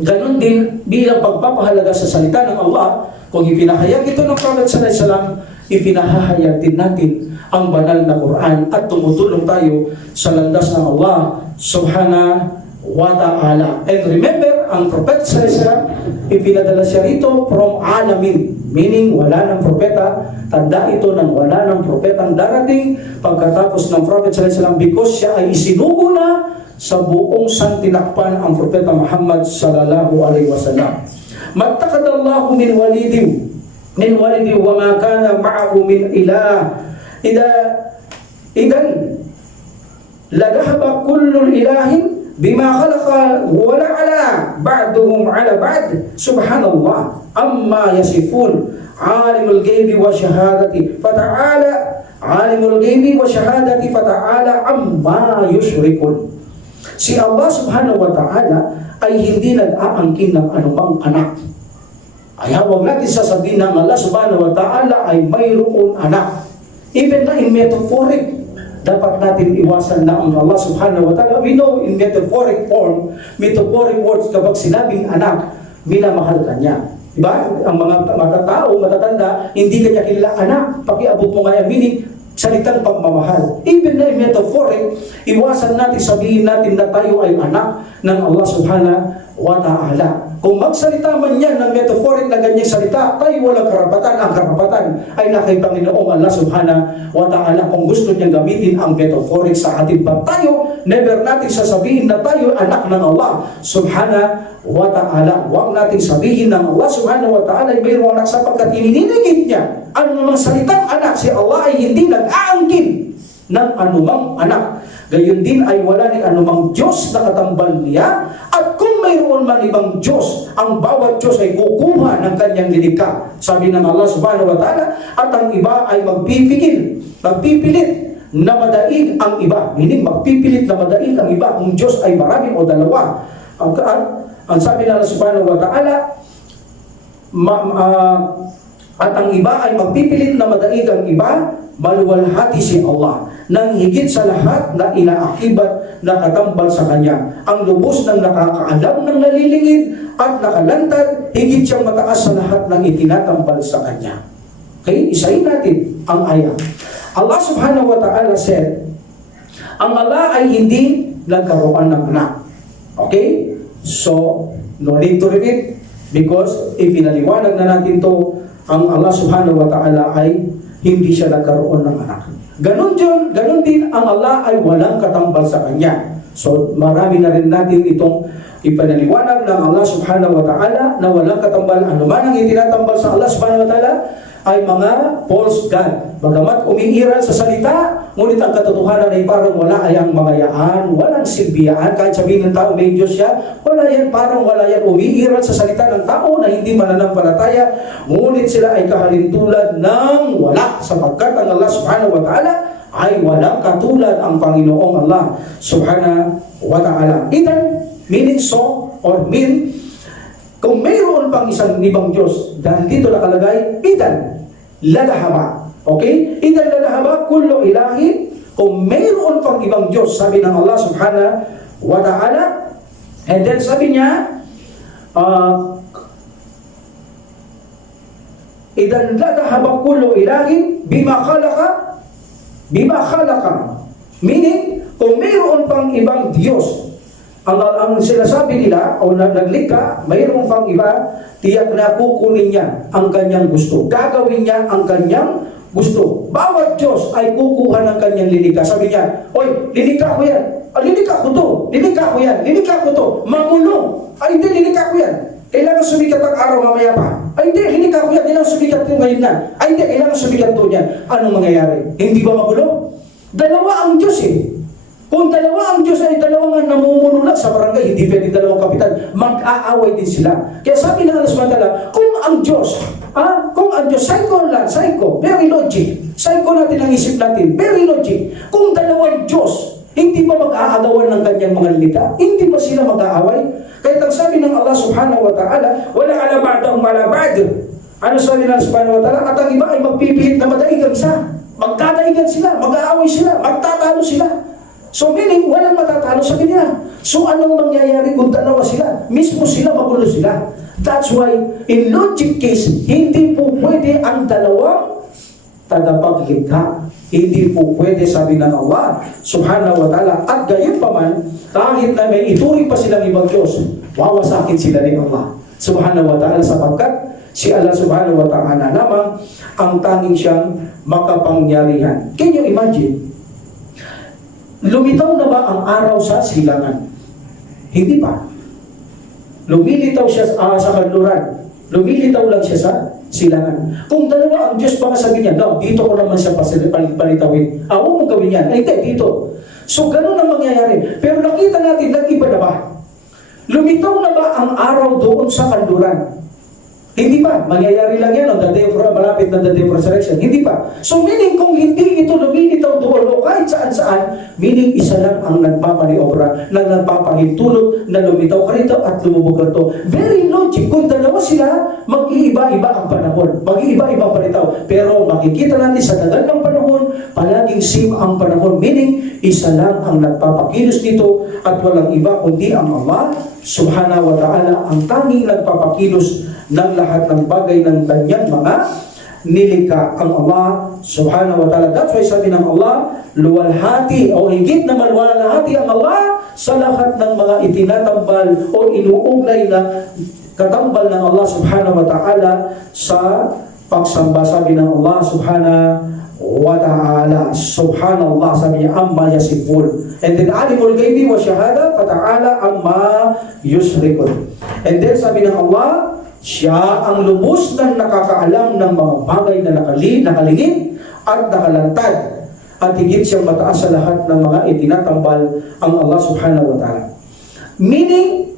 ganun din bilang pagpapahalaga sa salita ng Allah, kung ipinahayag ito ng Prophet sallallahu alaihi wasallam, ipinahahayag din natin ang banal na Quran at tumutulong tayo sa landas ng Allah subhanahu wa ta'ala. And remember, ang Prophet sallallahu alaihi wasallam, ipinadala siya rito from alamin, meaning wala ng propeta. Tanda ito ng wala ng propetang darating pagkatapos ng Prophet sallallahu alaihi wasallam, because siya ay isinugo na sa buong santinakpan ang Propeta Muhammad sallallahu alaihi wasallam. Mattakadallahu min walidin wa ma kana ma'ahu min ilah. Idan ladahaba kullul ilahin bima khalaqa wa la'ala ba'duhum 'ala ba'd. Subhanallah amma yasifun. Alimul ghaibi wa shahadati fata'ala amma yushrikun. Si Allah subhanahu wa ta'ala ay hindi nag-aangkin ng anumang anak. Ay huwag natin sasabihin ng Allah subhanahu wa ta'ala ay mayroong anak. Even na in metaphoric, dapat natin iwasan na ang Allah subhanahu wa ta'ala. We know in metaphoric form, metaphoric words, kapag sinabing anak, minamahal ka niya. Diba? Ang mga tao, matatanda, hindi kanya kilala anak. Pakiabot mo nga yan, meaning salitang pagmamahal. Even na metaphoric, iwasan natin, sabihin natin na tayo ay anak ng Allah subhanahu wa ta'ala. Kung magsalita man yan ng metaphoric na ganyang salita, tayo walang karapatan. Ang karapatan ay nakay Panginoong Allah subhanahu wa ta'ala. Kung gusto niyang gamitin ang metaphoric sa atin ba tayo, never natin sasabihin na tayo anak ng Allah subhanahu wa ta'ala. Huwag natin sabihin ng Allah subhanahu wa ta'ala ay mayroong anak sapagkat inininigit niya ang namang salitang anak. Si Allah ay hindi nag-aangkin ng anumang anak. Gayon din ay wala ni anumang Diyos na katambal niya. At kung mayroon man ibang Diyos, ang bawat Diyos ay kukuha ng kanyang lilikha. Sabi ng Allah subhanahu wa ta'ala, at ang iba ay magpipilit na madaig ang iba. Meaning magpipilit na madaig ang iba kung Diyos ay marami o dalawa. Ang sabi ng Allah subhanahu wa ta'ala, at ang iba ay magpipilit na madaig ang iba, maluwalhati si Allah nang higit sa lahat na inaakibat na katambal sa Kanya. Ang lubos ng nakakaalam ng nalilingid at nakalantad, higit siyang mataas sa lahat ng itinatambal sa Kanya. Okay? Isahin natin ang ayat. Allah subhanahu wa ta'ala said, ang Allah ay hindi nagkaroon ng anak. Okay? So, no need to repeat, because ipinaliwanag na natin to, ang Allah subhanahu wa ta'ala ay hindi siya nagkaroon ng anak. Ganon din ang Allah ay walang katambal sa Kanya. So marami na rin natin itong ipanaliwanag ng Allah subhanahu wa ta'ala na walang katambal. Ano man ang itinatambal sa Allah subhanahu wa ta'ala ay mga false God. Bagamat umiiral sa salita, ngunit ang katotohanan ay parang wala ayang mamayaan, walang silbiyaan. Kahit sabihin ng tao may Diyos siya, wala yan, parang wala yan. Umiiral sa salita ng tao na hindi mananampalataya, ngunit sila ay kahalintulad ng wala, sapagkat ang Allah subhanahu wa ta'ala ay walang katulad ang Panginoong Allah subhanahu wa ta'ala. Itan, meaning so, or mean, kung mayroon pang isang ibang Diyos, dahil dito nakalagay, itan, ladahaba. Okay? Itan ladahaba, kullo ilahi, kung mayroon pang ibang Diyos, sabi ng Allah subhanahu wa ta'ala, and then sabi niya, idan ladahaba kullo ilahi, bima khalaqa, meaning, kung mayroon pang ibang Diyos, ang sinasabi nila o naglikha, mayroon pang iba, tiyak na kukunin niya ang kanyang gusto. Gagawin niya ang kanyang gusto. Bawat Diyos ay kukuha ng kanyang lilikha. Sabi niya, oy, lilikha ko yan. Lilikha ko to. Lilikha ko yan. Lilikha ko to. Magulo. Ay, hindi, lilikha ko yan. Kailangan sumikat ang araw mamaya pa. Ay, hindi, lilikha ko yan. Kailangan sumikat ito ngayon na. Ay, hindi, kailangan sumikat ito niyan. Anong mangyayari? Hindi ba magulo? Dalawa ang Diyos eh. Kung dalawa ang Diyos ay dalawang namumuno lang sa barangay, hindi pwede dalawang kapitan, mag-aaway din sila. Kaya sabi ng Allah subhanahu wa ta'ala, kung ang Diyos, psycho lang, psycho, very logic. Psycho natin ang isip natin, very logic. Kung dalawang Diyos, hindi ba mag-aagawan ng kanyang mga lita? Hindi ba sila mag-aaway? Kaya ang sabi ng Allah subhanahu wa ta'ala, wala ala ba'dahum ala ba'd. Ano sabi ng Allah subhanahu wa ta'ala? At ang iba ay magpipilit na madaigan isa. Magdadaigan sila, mag-aaway sila, magtatalo sila. So meaning, walang matatalo sa kanila. So anong mangyayari kung dalawa sila? Mismo sila, magulo sila. That's why, in logic case, hindi po pwede ang dalawang tagapaglikha. Hindi po pwede, sabi ng Allah subhanahu wa ta'ala. At gayon pa man, kahit na may ituring pa silang ibang Diyos, wawasakin sila ni Allah subhanahu wa ta'ala, sapagkat si Allah subhanahu wa ta'ala lamang ang tanging siyang makapangyarihan. Can you imagine? Lumitaw na ba ang araw sa silangan? Hindi pa. Lumilitaw siya sa kanluran. Lumilitaw lang siya sa silangan. Kung dalawa ang Diyos, baka sabihin niya, no, dito ko naman siya palitawin. Huwag mong gawin yan. Ay, hindi, dito. So, ganun ang mangyayari. Pero nakita natin, nag-iba na ba? Lumitaw na ba ang araw doon sa kanluran? Hindi pa. Mangyayari lang yan on the day of malapit na the day of resurrection. Hindi pa. So meaning kung hindi ito lumilitaw doon o kahit saan-saan, meaning isa lang ang nagpapaniobra, na nagpapahintulot na lumitaw ka rito at lumubog ka rito. Very logic. Kung dalawa sila, mag-iiba-iba ang panahon. Mag-iiba-iba palitaw. Pero makikita natin sa tagal ng panahon, palaging same ang panahon. Meaning, isa lang ang nagpapakilos dito at walang iba kundi ang Allah subhanahu wa ta'ala ang tanging nagpapakilos ng lahat ng bagay ng kanyang mga nilikha. Ang Allah subhanahu wa ta'ala. That's why sabi ng Allah, luwalhati o higit na maluwalhati ang Allah sa lahat ng mga itinatambal o inuugnay na katambal ng Allah subhanahu wa ta'ala sa pagsamba. Sabi ng Allah subhanahu wa ta'ala, subhanallah, sabi niya, amma yasifun. And then alimul ghaibi wa shahada fata'ala amma yusrikun. And then sabi ng Allah, siya ang lubos ng nakakaalam ng mga bagay na nakalingin at nakalantad. At higit siyang mataas sa lahat ng mga itinatambal ang Allah subhanahu wa ta'ala. Meaning,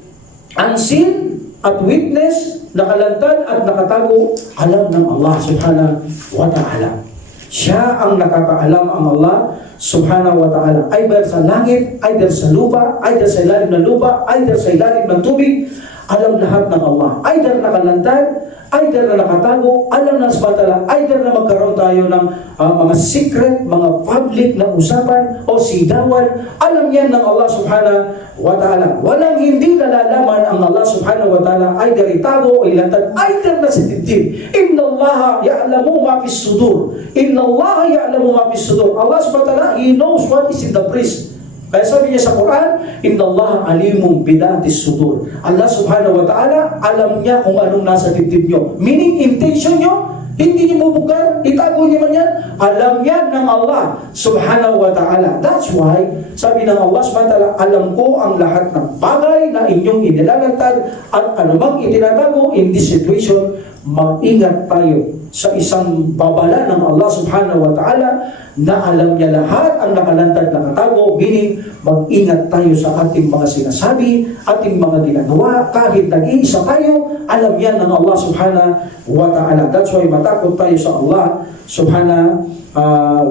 unseen at witness, nakalantad at nakatago, alam ng Allah subhanahu wa ta'ala. Siya ang nakakaalam ang Allah subhanahu wa ta'ala. Either sa langit, either sa lupa, either sa ilalim ng lupa, either sa ilalim ng tubig, alam lahat ng Allah. Either nakalantad, either na nakatago, alam na sa either na magkaroon tayo ng mga secret, mga public na usapan o sigawan, alam yan ng Allah subhanahu wa ta'ala. Walang hindi nalalaman ang Allah subhanahu wa ta'ala, either itago o ilantad, either na sa dibdib. Inna Allah ya'lamu ma fis sudur. Inna Allah ya'lamu ma fis sudur. Allah subhanahu wa ta'ala, He knows what is in the breast. Kaya sabi niya sa Quran, Inna Allah alimum bidatis sudur. Allah subhanahu wa ta'ala, alam niya kung anong nasa dibdib niyo. Meaning, intention niyo, hindi niyo bubugar, itago niyo man yan. Alam yan ng Allah subhanahu wa ta'ala. That's why, sabi ng Allah subhanahu wa ta'ala, alam ko ang lahat ng bagay na inyong inilalantad at anumang itinatago in this situation, mag-ingat tayo sa isang babala ng Allah subhanahu wa ta'ala na alam niya lahat ang nakalantad na katago, meaning mag-ingat tayo sa ating mga sinasabi, ating mga ginagawa, kahit nag-iisa tayo, alam yan ng Allah subhanahu wa ta'ala. That's why matakot tayo sa Allah subhanahu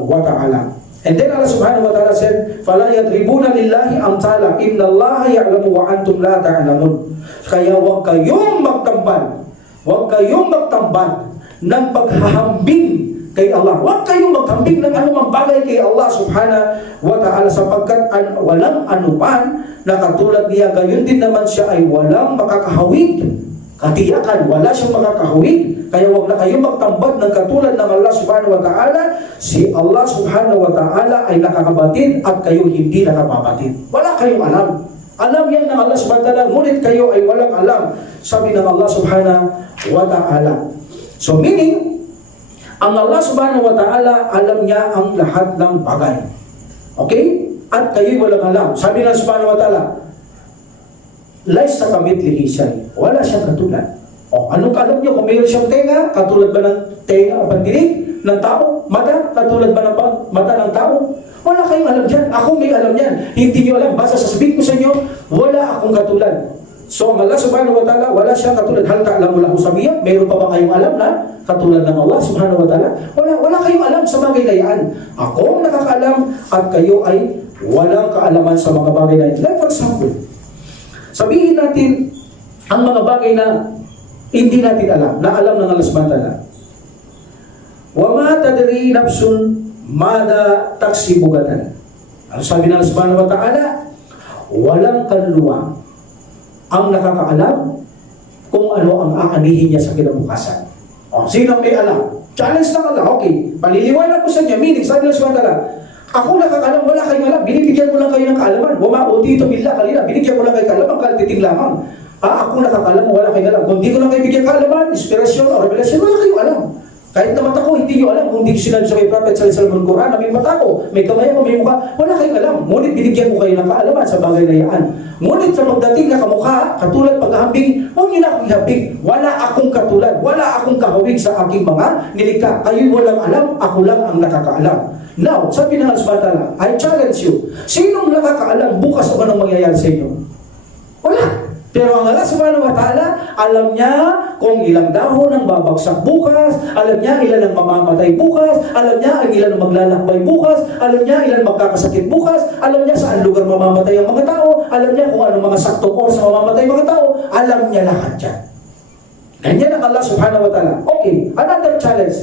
wa ta'ala. And then Allah subhanahu wa ta'ala said, فَلَا يَدْرِبُونَ لِلَّهِ أَمْثَالًا إِنَّ اللَّهَ يَعْلَمُ وَأَنْتُمْ لَا تَعْلَمُونَ. Kaya huwag kayong magtambal, ng paghahambing kay Allah. Huwag kayong maghambing ng anumang bagay kay Allah subhanahu wa ta'ala, sapagkat walang anuman na katulad niya. Gayon din naman siya ay walang makakahawig. Katiyakan, wala siyang makakahawig. Kaya huwag na kayong magtambad ng katulad ng Allah subhanahu wa ta'ala. Si Allah subhanahu wa ta'ala ay nakakabatid at kayo hindi nakababatid. Wala kayong alam. Alam yan ng Allah subhanahu wa ta'ala, ngunit kayo ay walang alam. Sabi ng Allah subhanahu wa ta'ala. So meaning, ang Allah subhanahu wa ta'ala, alam niya ang lahat ng bagay. Okay? At kayo walang alam. Sabi ng subhanahu wa ta'ala, laysa kamithlihi shay'. Wala siyang katulad. O, anong alam niyo? Kung mayroon siyang tenga, katulad ba ng tenga o pandinig ng tao? Mata? Katulad ba ng mata ng tao? Wala kayong alam dyan. Ako may alam yan. Hindi nyo alam. Basta sasabihin ko sa inyo, wala akong katulad. So ang Allah subhanahu wa ta'ala, wala siyang katulad. Hal ta'lamu lahu samiyya? Meron pa ba kayong alam na katulad ng Allah subhanahu wa ta'ala? Wala kayong alam sa bagay na yan. Ako ang nakakaalam at kayo ay walang kaalaman sa mga bagay na yan. Like for example, sabihin natin ang mga bagay na hindi natin alam, na alam ng Allah subhanahu wa ta'ala. Wa ma tadri nafsun mada taksibu gadan. Ano sabi ng Allah subhanahu wa ta'ala? Walang kaluluwa ang nakakaalam kung ano ang aanihin niya sa kinabukasan. Sino may alam? Challenge lang Allah. Okay, paliliwanag ko sa inyo. Meaning, sabi ng Allah subhanahu wa ta'ala, ako nakakaalam, wala kayong alam. Binibigyan ko lang kayo ng kaalaman. Wama utito billah kanina. Binigyan ko lang kayo kaalaman, kaltiting lamang. Ako nakakaalam, wala kayong alam. Kung di ko lang kayo bigyan kaalaman, inspirasyon o revelasyon, wala kayong alam. Kahit na mata ko, hindi nyo alam. Kung di ko sinabi sa kay Prophet sallallahu alaihi wasallam Quran, na may mata ko, may kamay ko, may mukha, wala kayong alam. Ngunit binigyan ko kayo ng kaalaman sa bagay na yan. Ngunit sa pagdating na kamukha, katulad paghahambing, huwag nyo na akong ihambing. Wala akong katulad, wala akong kahawig sa aking mga nilikha. Kayo walang alam, ako lang ang nakakaalam. Now, sabi ng Allah subhanahu wa ta'ala, I challenge you. Sinong nakakaalam bukas o anong mangyayari sa inyo? Wala. Pero ang Allah subhanahu wa ta'ala, alam niya kung ilang dahon ang babagsak bukas, alam niya ilan ang mamamatay bukas, alam niya ilan ang maglalakbay bukas, alam niya ilan magkakasakit bukas, alam niya saan lugar mamamatay ang mga tao, alam niya kung anong mga saktong oras mamamatay ang mga tao, alam niya lahat yan. Ganyan ang Allah subhanahu wa ta'ala. Okay, another challenge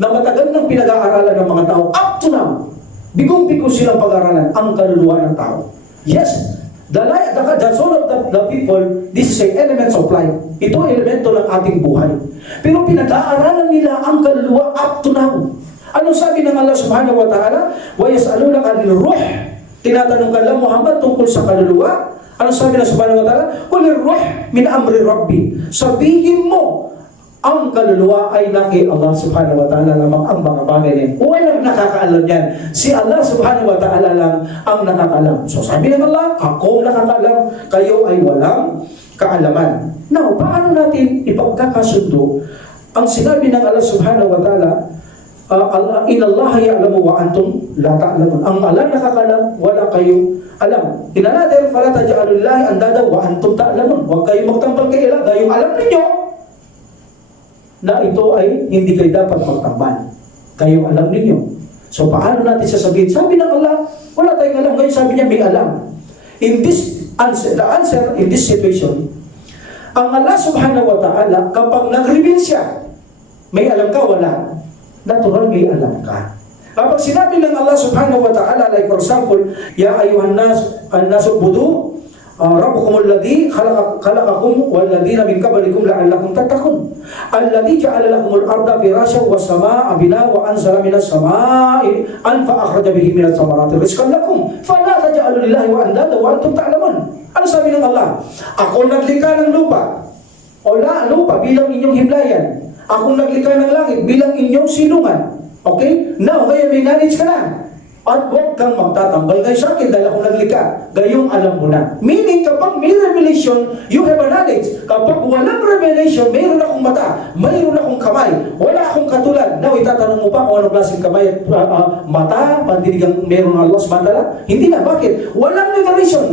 na matagal nang pinag-aaralan ng mga tao up to now, bigong-bigo silang pag-aaralan ang kaluluwa ng tao. Yes, the soul of the people, this is an elements of life. Ito ang elemento ng ating buhay. Pero pinag-aaralan nila ang kaluluwa up to now. Ano sabi ng Allah subhanahu wa ta'ala? Wa yas'alunaka 'anil ruh. Tinatanong ka lang Muhammad tungkol sa kaluluwa. Ano sabi ng subhanahu wa ta'ala? Qulir ruh min amri rabbi. Sabihin mo, ang kaluluwa ay naki Allah subhanahu wa ta'ala lamang ang mga bagay niya. Walang nakakaalam yan. Si Allah subhanahu wa ta'ala lang ang nakakaalam. So sabi ng Allah, ako nakakaalam, kayo ay walang kaalaman. Now, paano natin ipagkakasundo ang sinabi ng Allah subhanahu wa ta'ala, inallaha ya'lamu wa antum la ta'lamun. Ang Allah nakakaalam, wala kayo alam. In another, fala taj'alullahi andada wa antum ta'lamun. Huwag kayo magtambal kay Allah, gayong alam ninyo na ito ay hindi kayo dapat magtambal. Kayo alam ninyo. So paano natin sasabihin? Sabi ng Allah, wala tayong alam. Ngayon sabi niya, may alam. In this answer, the answer in this situation, ang Allah subhanahu wa ta'ala, kapag nag-reveal siya, may alam ka, wala. Natural, may alam ka. Kapag sinabi ng Allah subhanahu wa ta'ala, like for example, Ya ayuhan nasu budu, Rabbukum alladhi khalaqakum walladhina min qablikum la'allakum tattaqun. Alladhi ja'ala lakumul arda firasyan was samaa'a binaa wa anzala minas samaa'i fa akhraja bihi minas samarati rizqan lakum. Fala taj'alu lillahi wa andada wa antum ta'lamun. Ano sabi ng Allah? Ako naglikha ng lupa. Lupa bilang inyong himlayan. Ako naglikha ng langit bilang inyong silungan. Okay? Now, kaya may knowledge ka na. At huwag kang magtatambal ngayon sa akin dahil ako naglikha. Gayong alam mo na. Meaning, kapag may revelation, you have a knowledge. Kapag walang revelation, mayroon akong mata, mayroon akong kamay, wala akong katulad. Now, itatanong mo pa kung anong klaseng kamay at mata, pandinig ang mayroon ng Allah subhanahu wa ta'ala? Hindi na. Bakit? Walang revelation.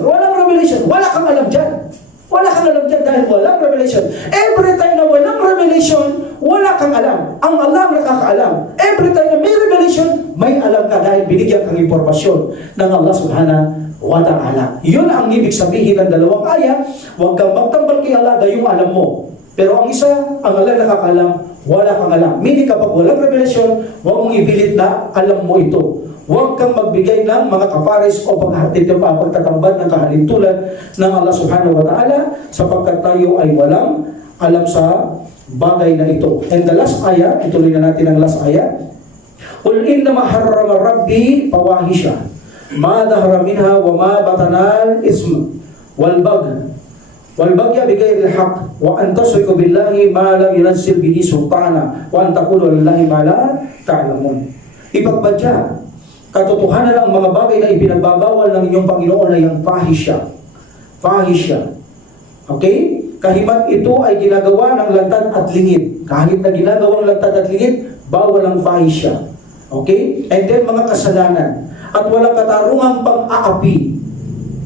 Wala kang alam dyan. Wala kang alam dyan dahil walang revelation. Every time na walang revelation, wala kang alam. Ang Allah nakakaalam. Every time na may revelation, may alam ka dahil binigyan kang impormasyon ng Allah subhanahu wa ta'ala. Yun ang ibig sabihin ng dalawang ayat. Huwag kang magtambal kay Allah, gayong alam mo. Pero ang isa, ang Allah nakakaalam, wala kang alam. Meaning kapag walang revelation, huwag mong ibilit na alam mo ito. Huwag kang magbigay ng mga kapares o pagtatambad ng kahalintulad ng Allah subhanahu wa ta'ala sapagkat tayo ay walang alam sa bagay na ito. And the last ayah, ituloy na natin ang last ayah. Qul innama harrama rabbi fawahisha ma dhahara minha wa ma batanal ism wal bagya bighayril haqq wa an tusriku billahi ma lam yunzil bihi sultana wa an taqulu lillahi ma la ta'lamun. Ipagbadya katotohanan ang mga bagay na ipinagbabawal ng inyong Panginoon ay ang fahisha. Okay? Kahimat ito ay ginagawa ng lantad at lingid. Kahit na ginagawang lantad at lingid, bawal ang fahisha. Okay? And then mga kasalanan. at walang katarungang pang-aapi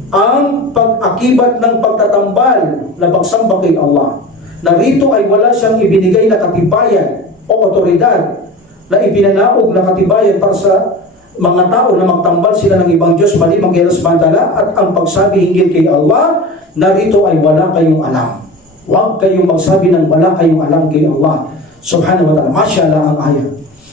ang pag-akibat ng pagtatambal na pagsamba kay Allah. Narito ay wala siyang ibinigay na katibayan o otoridad na ipinanaog na katibayan para sa mga tao na magtambal sila ng ibang Diyos maliban kay Allah subhanahu wa ta'ala, at ang pagsabi hinggil kay Allah, narito ay wala kayong alam. Huwag kayong magsabi ng wala kayong alam kay Allah subhanahu wa ta'ala. Masyaallah ang ayat.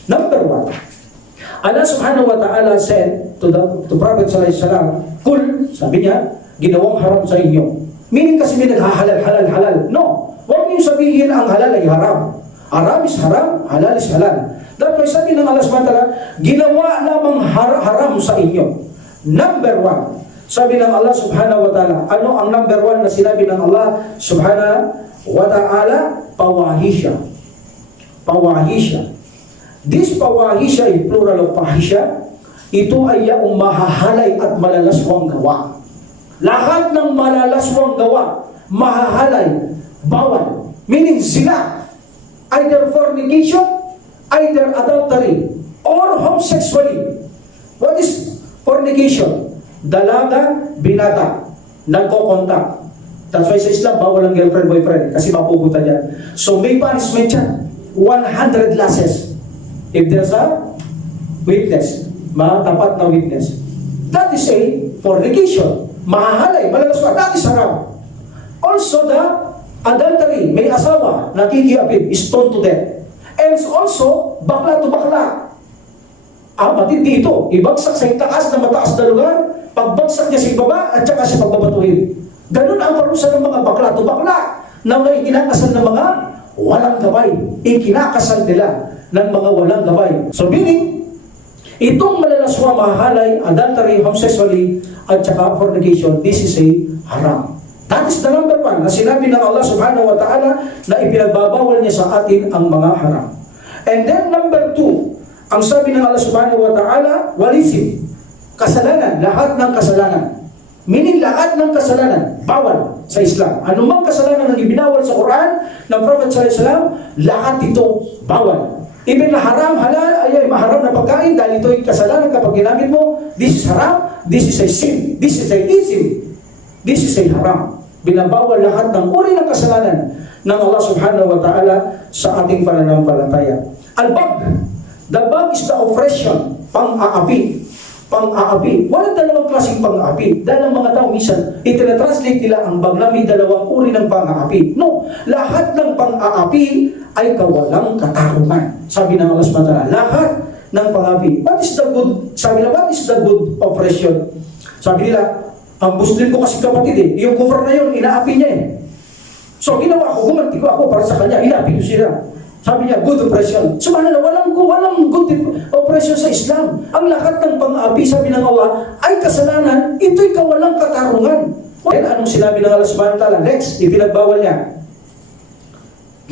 Number 1, Allah subhanahu wa ta'ala said to Prophet sallallahu alaihi wasallam, kul, sabi niya, ginawang haram sa inyo. Meaning kasi may naghahalal. No, huwag niyo sabihin ang halal ay haram. Haram is haram, halal is halal. Dapat sabi ng Allah subhanahu wa ta'ala, ginawa lamang haram sa inyo. Number 1, sabi ng Allah subhanahu wa ta'ala, ano ang number 1 na sinabi ng Allah subhanahu wa ta'ala? Pawahisha. Pawahisha. This pawahisha is plural of fahisha. Ito ay yung mahahalay at malalaswang gawa. Lahat ng malalaswang gawa, mahahalay, bawal. Meaning zina, either fornication, either adultery, or homosexuality. What is fornication? Dalaga, binata, nagko-contact. That's why sa Islam, bawal ang girlfriend, boyfriend, kasi mapupunta dyan. So may punishment yan, 100 lashes. If there's a witness, tapat na witness. That is a fornication. Mahahalay, malalaswa, that is haram. Also the adultery, may asawa, nakikiapid, stoned to death. And also, bakla to bakla. Matindi ito, ibagsak sa itaas na mataas na lugar, pagbagsak niya sa ibaba, at saka siya pagbabatuhin. Ganun ang parusa ng mga bakla to bakla, na may kinakasal ng mga walang gabay. Ikinakasal nila ng mga walang gabay. So meaning, itong malalaswa, mahalay, adultery, homosexuality, at saka fornication, this is a haram. That is the number 1 na sinabi ng Allah subhanahu wa ta'ala na ipinagbabawal niya sa atin ang mga haram. And then number 2, ang sabi ng Allah subhanahu wa ta'ala, walisim, kasalanan, lahat ng kasalanan. Meaning lahat ng kasalanan, bawal sa Islam. Anumang kasalanan na ibinawal sa Quran ng Prophet sallallahu alaihi wasallam, lahat ito bawal. Even na haram, halal, ay maharam na pagkain dahil ito ay kasalanan kapag ginamit mo, this is haram, this is a sin, this is a ism, this is a haram. Binabawal lahat ng uri ng kasalanan ng Allah subhanahu wa ta'ala sa ating pananampalataya. Al-bag, the bag is the oppression, pang-aapi. Pang-aapi. Walang dalawang klaseng pang-aapi. Dahil ang mga tao minsan, itinatranslate nila ang bag na may dalawang uri ng pang-aapi. No, lahat ng pang-aapi ay kawalang katarungan. Sabi ng Allah subhanahu wa ta'ala, lahat ng pang-aapi. What is the good? Sabi nila, what is the good oppression? Sabi nila, ang Muslim ko kasi kapatid yung kufar na yun, inaapi niya So ginawa ko, gumanti ko ako para sa kanya, inaapi ko sila. Sabi niya, good oppression. Subhanallah, walang good oppression sa Islam. Ang lahat ng pang-aapi, sabi ng Allah, ay kasalanan, ito'y kawalang katarungan. Then, anong sinabi ng Allah subhanahu wa ta'ala? Next, ipinagbawal niya.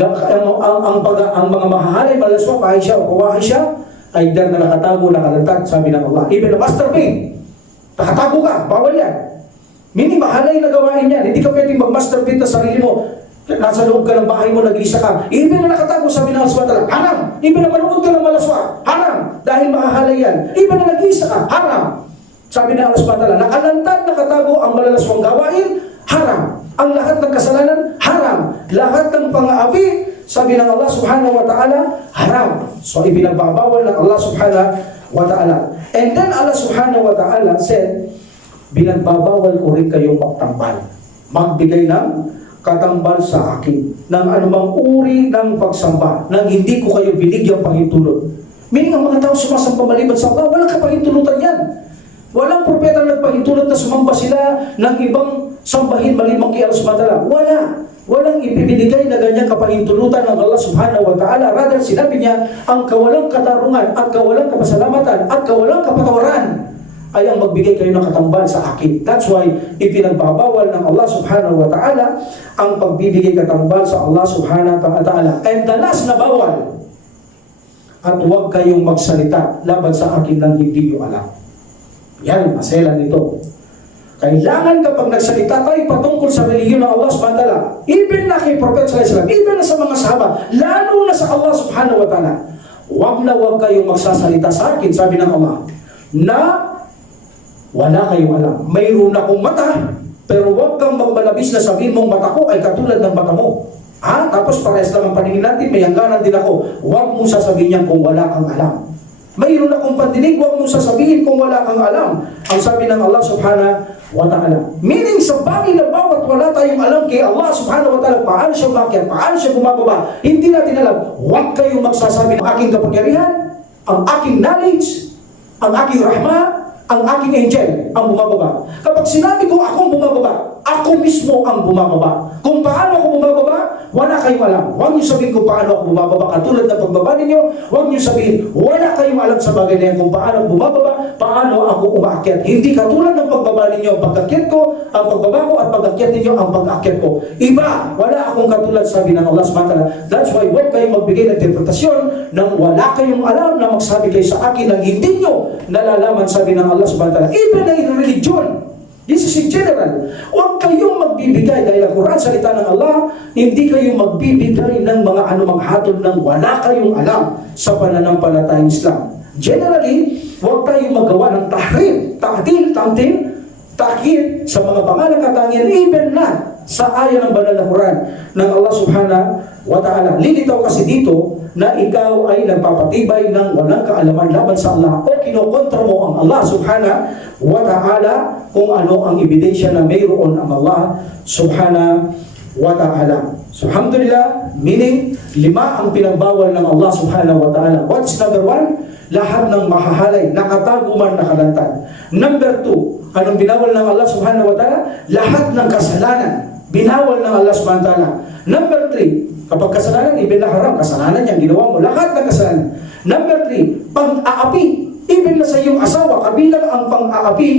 Ang mga mahahalay, malaswa, fahisha o pawahisha, ay dar na nakatago, nakalantad, sabi ng Allah. Even a masturbate, nakatago ka, bawal yan. Meaning, mahalay na gawain yan. Hindi ka pwedeng mag-masturbate na sarili mo. Nasa loob ka ng bahay mo, nag-isa ka. Even na nakatago, sabi ng Allah subhanahu wa ta'ala, haram. Even na manood ka ng malaswa, haram. Dahil mahahalay yan. Even na nag-isa ka, haram. Sabi ng Allah subhanahu wa ta'ala, nakalantad, nakatago ang malalaswang gawain, haram. Ang lahat ng kasalanan, haram. Lahat ng pang-aapi, sabi ng Allah subhanahu wa ta'ala, haram. So, ibinagbabawal ng Allah subhanahu wa ta'ala. And then Allah subhanahu wa ta'ala said, binagbabawal ko rin kayong magtambal. Magbigay ng katambal sa akin ng anumang uri ng pagsamba nang hindi ko kayo binigyang pahintulot. Meaning ang mga tao sumasamba maliban sa Allah, walang kapahintulutan yan. Walang propeta nagpahintulot na sumamba sila ng ibang sambahin maliban kay Allah subhanahu wa ta'ala. Wala. Walang ipibinigay na ganyang kapahintulutan ng Allah subhanahu wa ta'ala. Rather, sinabi niya, ang kawalang katarungan at kawalang kapasalamatan at kawalang kapatawaran ay ang magbigay kayo ng katambal sa akin. That's why, ipinagbabawal ng Allah subhanahu wa ta'ala ang pagbibigay katambal sa Allah subhanahu wa ta'ala. And the last na bawal, at huwag kayong magsalita laban sa akin ng hindi nyo alam. Yan, maselan nito. Kailangan kapag nagsalita tayo patungkol sa relihiyon ng Allah subhanahu wa ta'ala, even na kay Prophet sallallahu alaihi wasallam, even na sa mga sahaba, lalo na sa Allah subhanahu wa ta'ala, huwag na huwag kayong magsasalita sa akin, sabi ng Allah, na wala kayong alam. Mayroon akong mata, pero huwag kang magmalabis na sabihin mong mata ko ay katulad ng mata mo. Tapos parehas lang ang paningin natin, may hangganan din ako. Huwag mong sasabihin yan kung wala kang alam. Mayroon akong pandinig, huwag mong sasabihin kung wala kang alam. Ang sabi ng Allah subhanahu wa ta'ala. Meaning sa bagay na bawat wala tayong alam kay Allah subhanahu wa ta'ala, paano siya umakyat, paano siya bumababa, hindi natin alam. Huwag kayong magsasabi ng aking kapangyarihan, ang aking knowledge, ang aking rahma, ang aking angel ang bumababa. Kapag sinabi ko akong bumababa, ako mismo ang bumababa. Kung paano ako bumababa, wala kayong alam. Huwag niyo sabihin kung paano ako bumababa katulad ng pagbaba ninyo. Huwag niyo sabihin, wala kayong alam sa bagay na yan kung paano ako bumababa, paano ako umaakyat. Hindi katulad ng pagbaba ninyo ang pag-akyat ko, ang pagbaba ko at pag-akyat ninyo ang pag-akyat ko. Iba, wala akong katulad, sabi ng Allah subhanahu wa ta'ala. That's why huwag kayong magbigay ng interpretasyon nang wala kayong alam na magsabi kayo sa akin nang hindi nyo nalalaman, sabi ng Allah subhanahu wa ta'ala. Even in religion, this is in general. Huwag kayong magbibigay, dahil ang Quran, salita ng Allah, hindi kayong magbibigay ng mga anumang hatol ng wala kayong alam sa pananampalatayang Islam. Generally, huwag tayong magawa ng tahrim, takir sa mga pangalang katangian, even na sa aya ng banal na Quran ng Allah subhanahu wa ta'ala. Lilitaw kasi dito na ikaw ay nagpapatibay ng walang kaalaman laban sa Allah o kinokontra mo ang Allah subhanahu wa ta'ala kung ano ang ebidensya na mayroon ang Allah subhanahu wa ta'ala. So, alhamdulillah, meaning 5 ang pinagbawal ng Allah subhanahu wa ta'ala. What's number 1? Lahat ng mahahalay, nakatago man, nakalantad. Number 2, anong binawal ng Allah subhanahu wa ta'ala? Lahat ng kasalanan, binawal ng Allah subhanahu wa ta'ala. Number 3, kapag kasalanan, ibig na haram, kasalanan yan, ginawa mo, lahat ng kasalanan. Number 3, pang-aapi, ibig na sa iyong asawa, kabilang ang pang-aapi,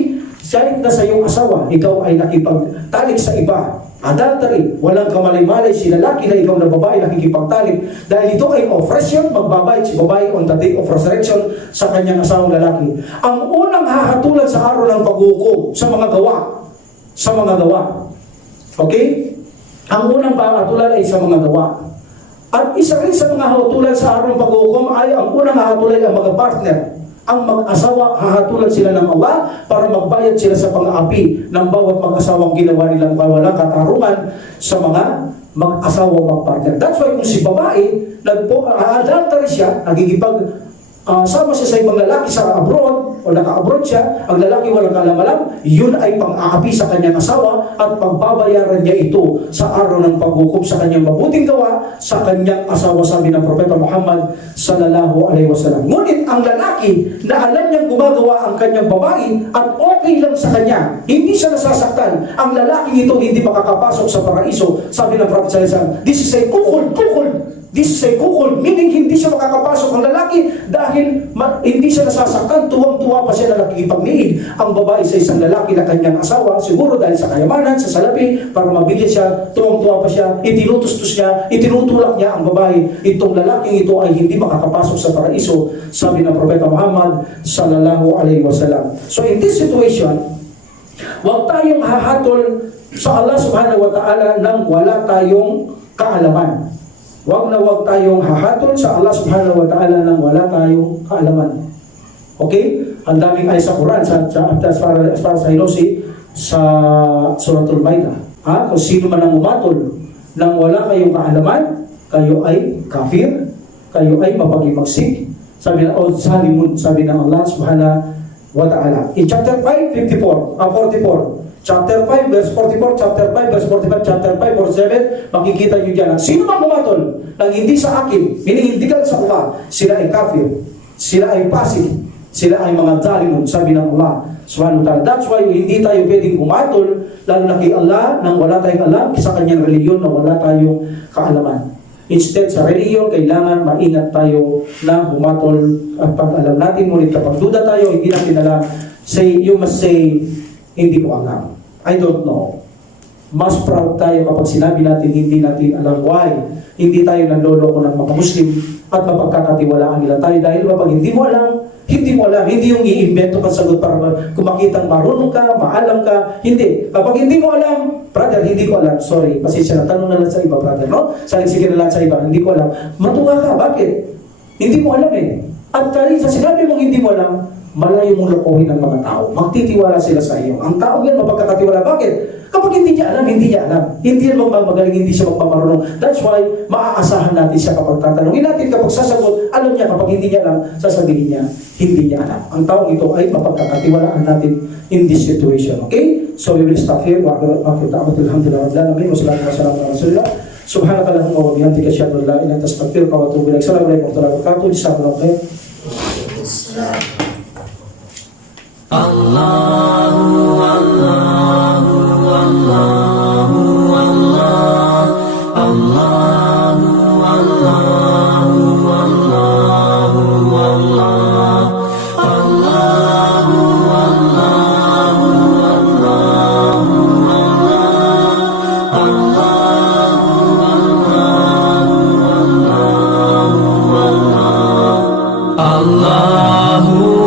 kahit na sa iyong asawa, ikaw ay nakipagtalik sa iba. Adultery, walang kamalay-malay si lalaki na ikaw na babae nakikipagtalik. Dahil ito ay oppression, magbabayad si babae on the day of resurrection sa kanyang asawang lalaki. Ang unang hahatulan sa araw ng paghukom sa mga gawa. Sa mga gawa. Okay? Ang unang hahatulan ay sa mga gawa. At isa rin sa mga hahatulan sa araw ng paghukom ay ang unang hahatulan ay ang mga partner. Ang mag-asawa, hahatulan sila ng Allah para magbayad sila sa pang-api ng bawat mag-asawang ginawa nilang walang katarungan sa mga mag-asawa mag-partner. That's why kung si babae, adultery siya, sama siya sa ibang lalaki sa abroad o naka-abroad siya, ang lalaki walang kalam-alam, yun ay pang-aapi sa kanyang asawa at pagbabayaran niya ito sa araw ng paghukom sa kanyang mabuting gawa sa kanyang asawa, sabi ng Propeta Muhammad sallallahu alaihi wasallam. Ngunit ang lalaki na alam niyang gumagawa ang kanyang babae at okay lang sa kanya, hindi siya nasasaktan, ang lalaki ito hindi makakapasok sa paraiso, sabi ng Propeta sallallahu alaihi wasallam. This is a kukul. This is a kukul, meaning hindi siya makakapasok ang lalaki dahil hindi siya nasasaktan, tuwang-tuwa pa siya na nakikipagniig ang babae sa isang lalaki na kanyang asawa, siguro dahil sa kayamanan, sa salapi, para mabigyan siya, tuwang-tuwa pa siya, itinutustos niya, itinutulak niya ang babae. Itong lalaking ito ay hindi makakapasok sa paraiso, sabi ng Propeta Muhammad sallallahu alaihi wasallam. So in this situation, huwag tayong hahatol sa Allah subhanahu wa ta'ala nang wala tayong kaalaman. Huwag tayong hahatol sa Allah subhanahu wa ta'ala nang wala tayong kaalaman. Okay? Ang daming ay sa Quran, as far as I know, sa Suratul Maidah. Kung sino man ang umatol nang wala kayong kaalaman, kayo ay kafir, kayo ay mapagimagsik. Sabi na, zalimun, sabi ng Allah subhanahu wa ta'ala. In chapter 5, 44. Chapter 5, verse 44, chapter 5, verse 45, chapter 5, verse 7, makikita nyo dyan. Sino mang umatol nang hindi sa akin, meaning hindi ka sa Allah, sila ay kafir, sila ay pasig, sila ay mga zalimun, sabi ng Allah subhanahu wa ta'ala. That's why hindi tayo pwedeng umatol, lalo na kay Allah, nang wala tayong alam, sa kanyang reliyon na wala tayong kaalaman. Instead, sa reliyon, kailangan maingat tayo na humatol at pag-alam natin. Ngunit kapag duda tayo, hindi natin alam, you must say, hindi ko alam. I don't know. Mas proud tayo kapag sinabi natin hindi natin alam. Why? Hindi tayo nanloloko ng mga Muslim at mapagkakatiwalaan nila tayo. Dahil kapag hindi mo alam, hindi yung i-invento kang sagot para kung makitang marunong ka, maalam ka. Hindi. Kapag hindi mo alam, brother, hindi ko alam. Sorry, pasensya na. Tanong na lang sa iba, brother. No? Sige na lang sa iba. Hindi ko alam. Matuwa ka. Bakit? Hindi mo alam eh. At dahil sa sinabi mong hindi mo alam, malayo mong lokohin ang mga tao. Magtitiwala sila sa iyo. Ang tao yan mapagkakatiwala. Bakit? Kapag hindi niya alam, hindi niya alam. Hindi yan magmamagaling, hindi siya magmamarunong. That's why, maaasahan natin siya kapag tatanungin natin, kapag sasagot, alam niya. Kapag hindi niya alam, sasabihin niya, hindi niya alam. Ang taong ito ay mapagkakatiwalaan natin in this situation. Okay? So we will stop here. Alhamdulillah. Subhanakallahumma wa bihamdika asyhadu an la ilaha illa anta astaghfiruka wa atubu ilaik. Assalamualaikum warahmatullahi wabarakatuh. Jazakumullahu khair. Allahu Allahu Allahu Allah Allahu Allahu Allahu Allah Allahu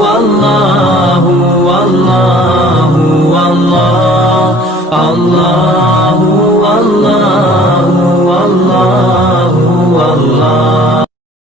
Allahu Allahu Allahu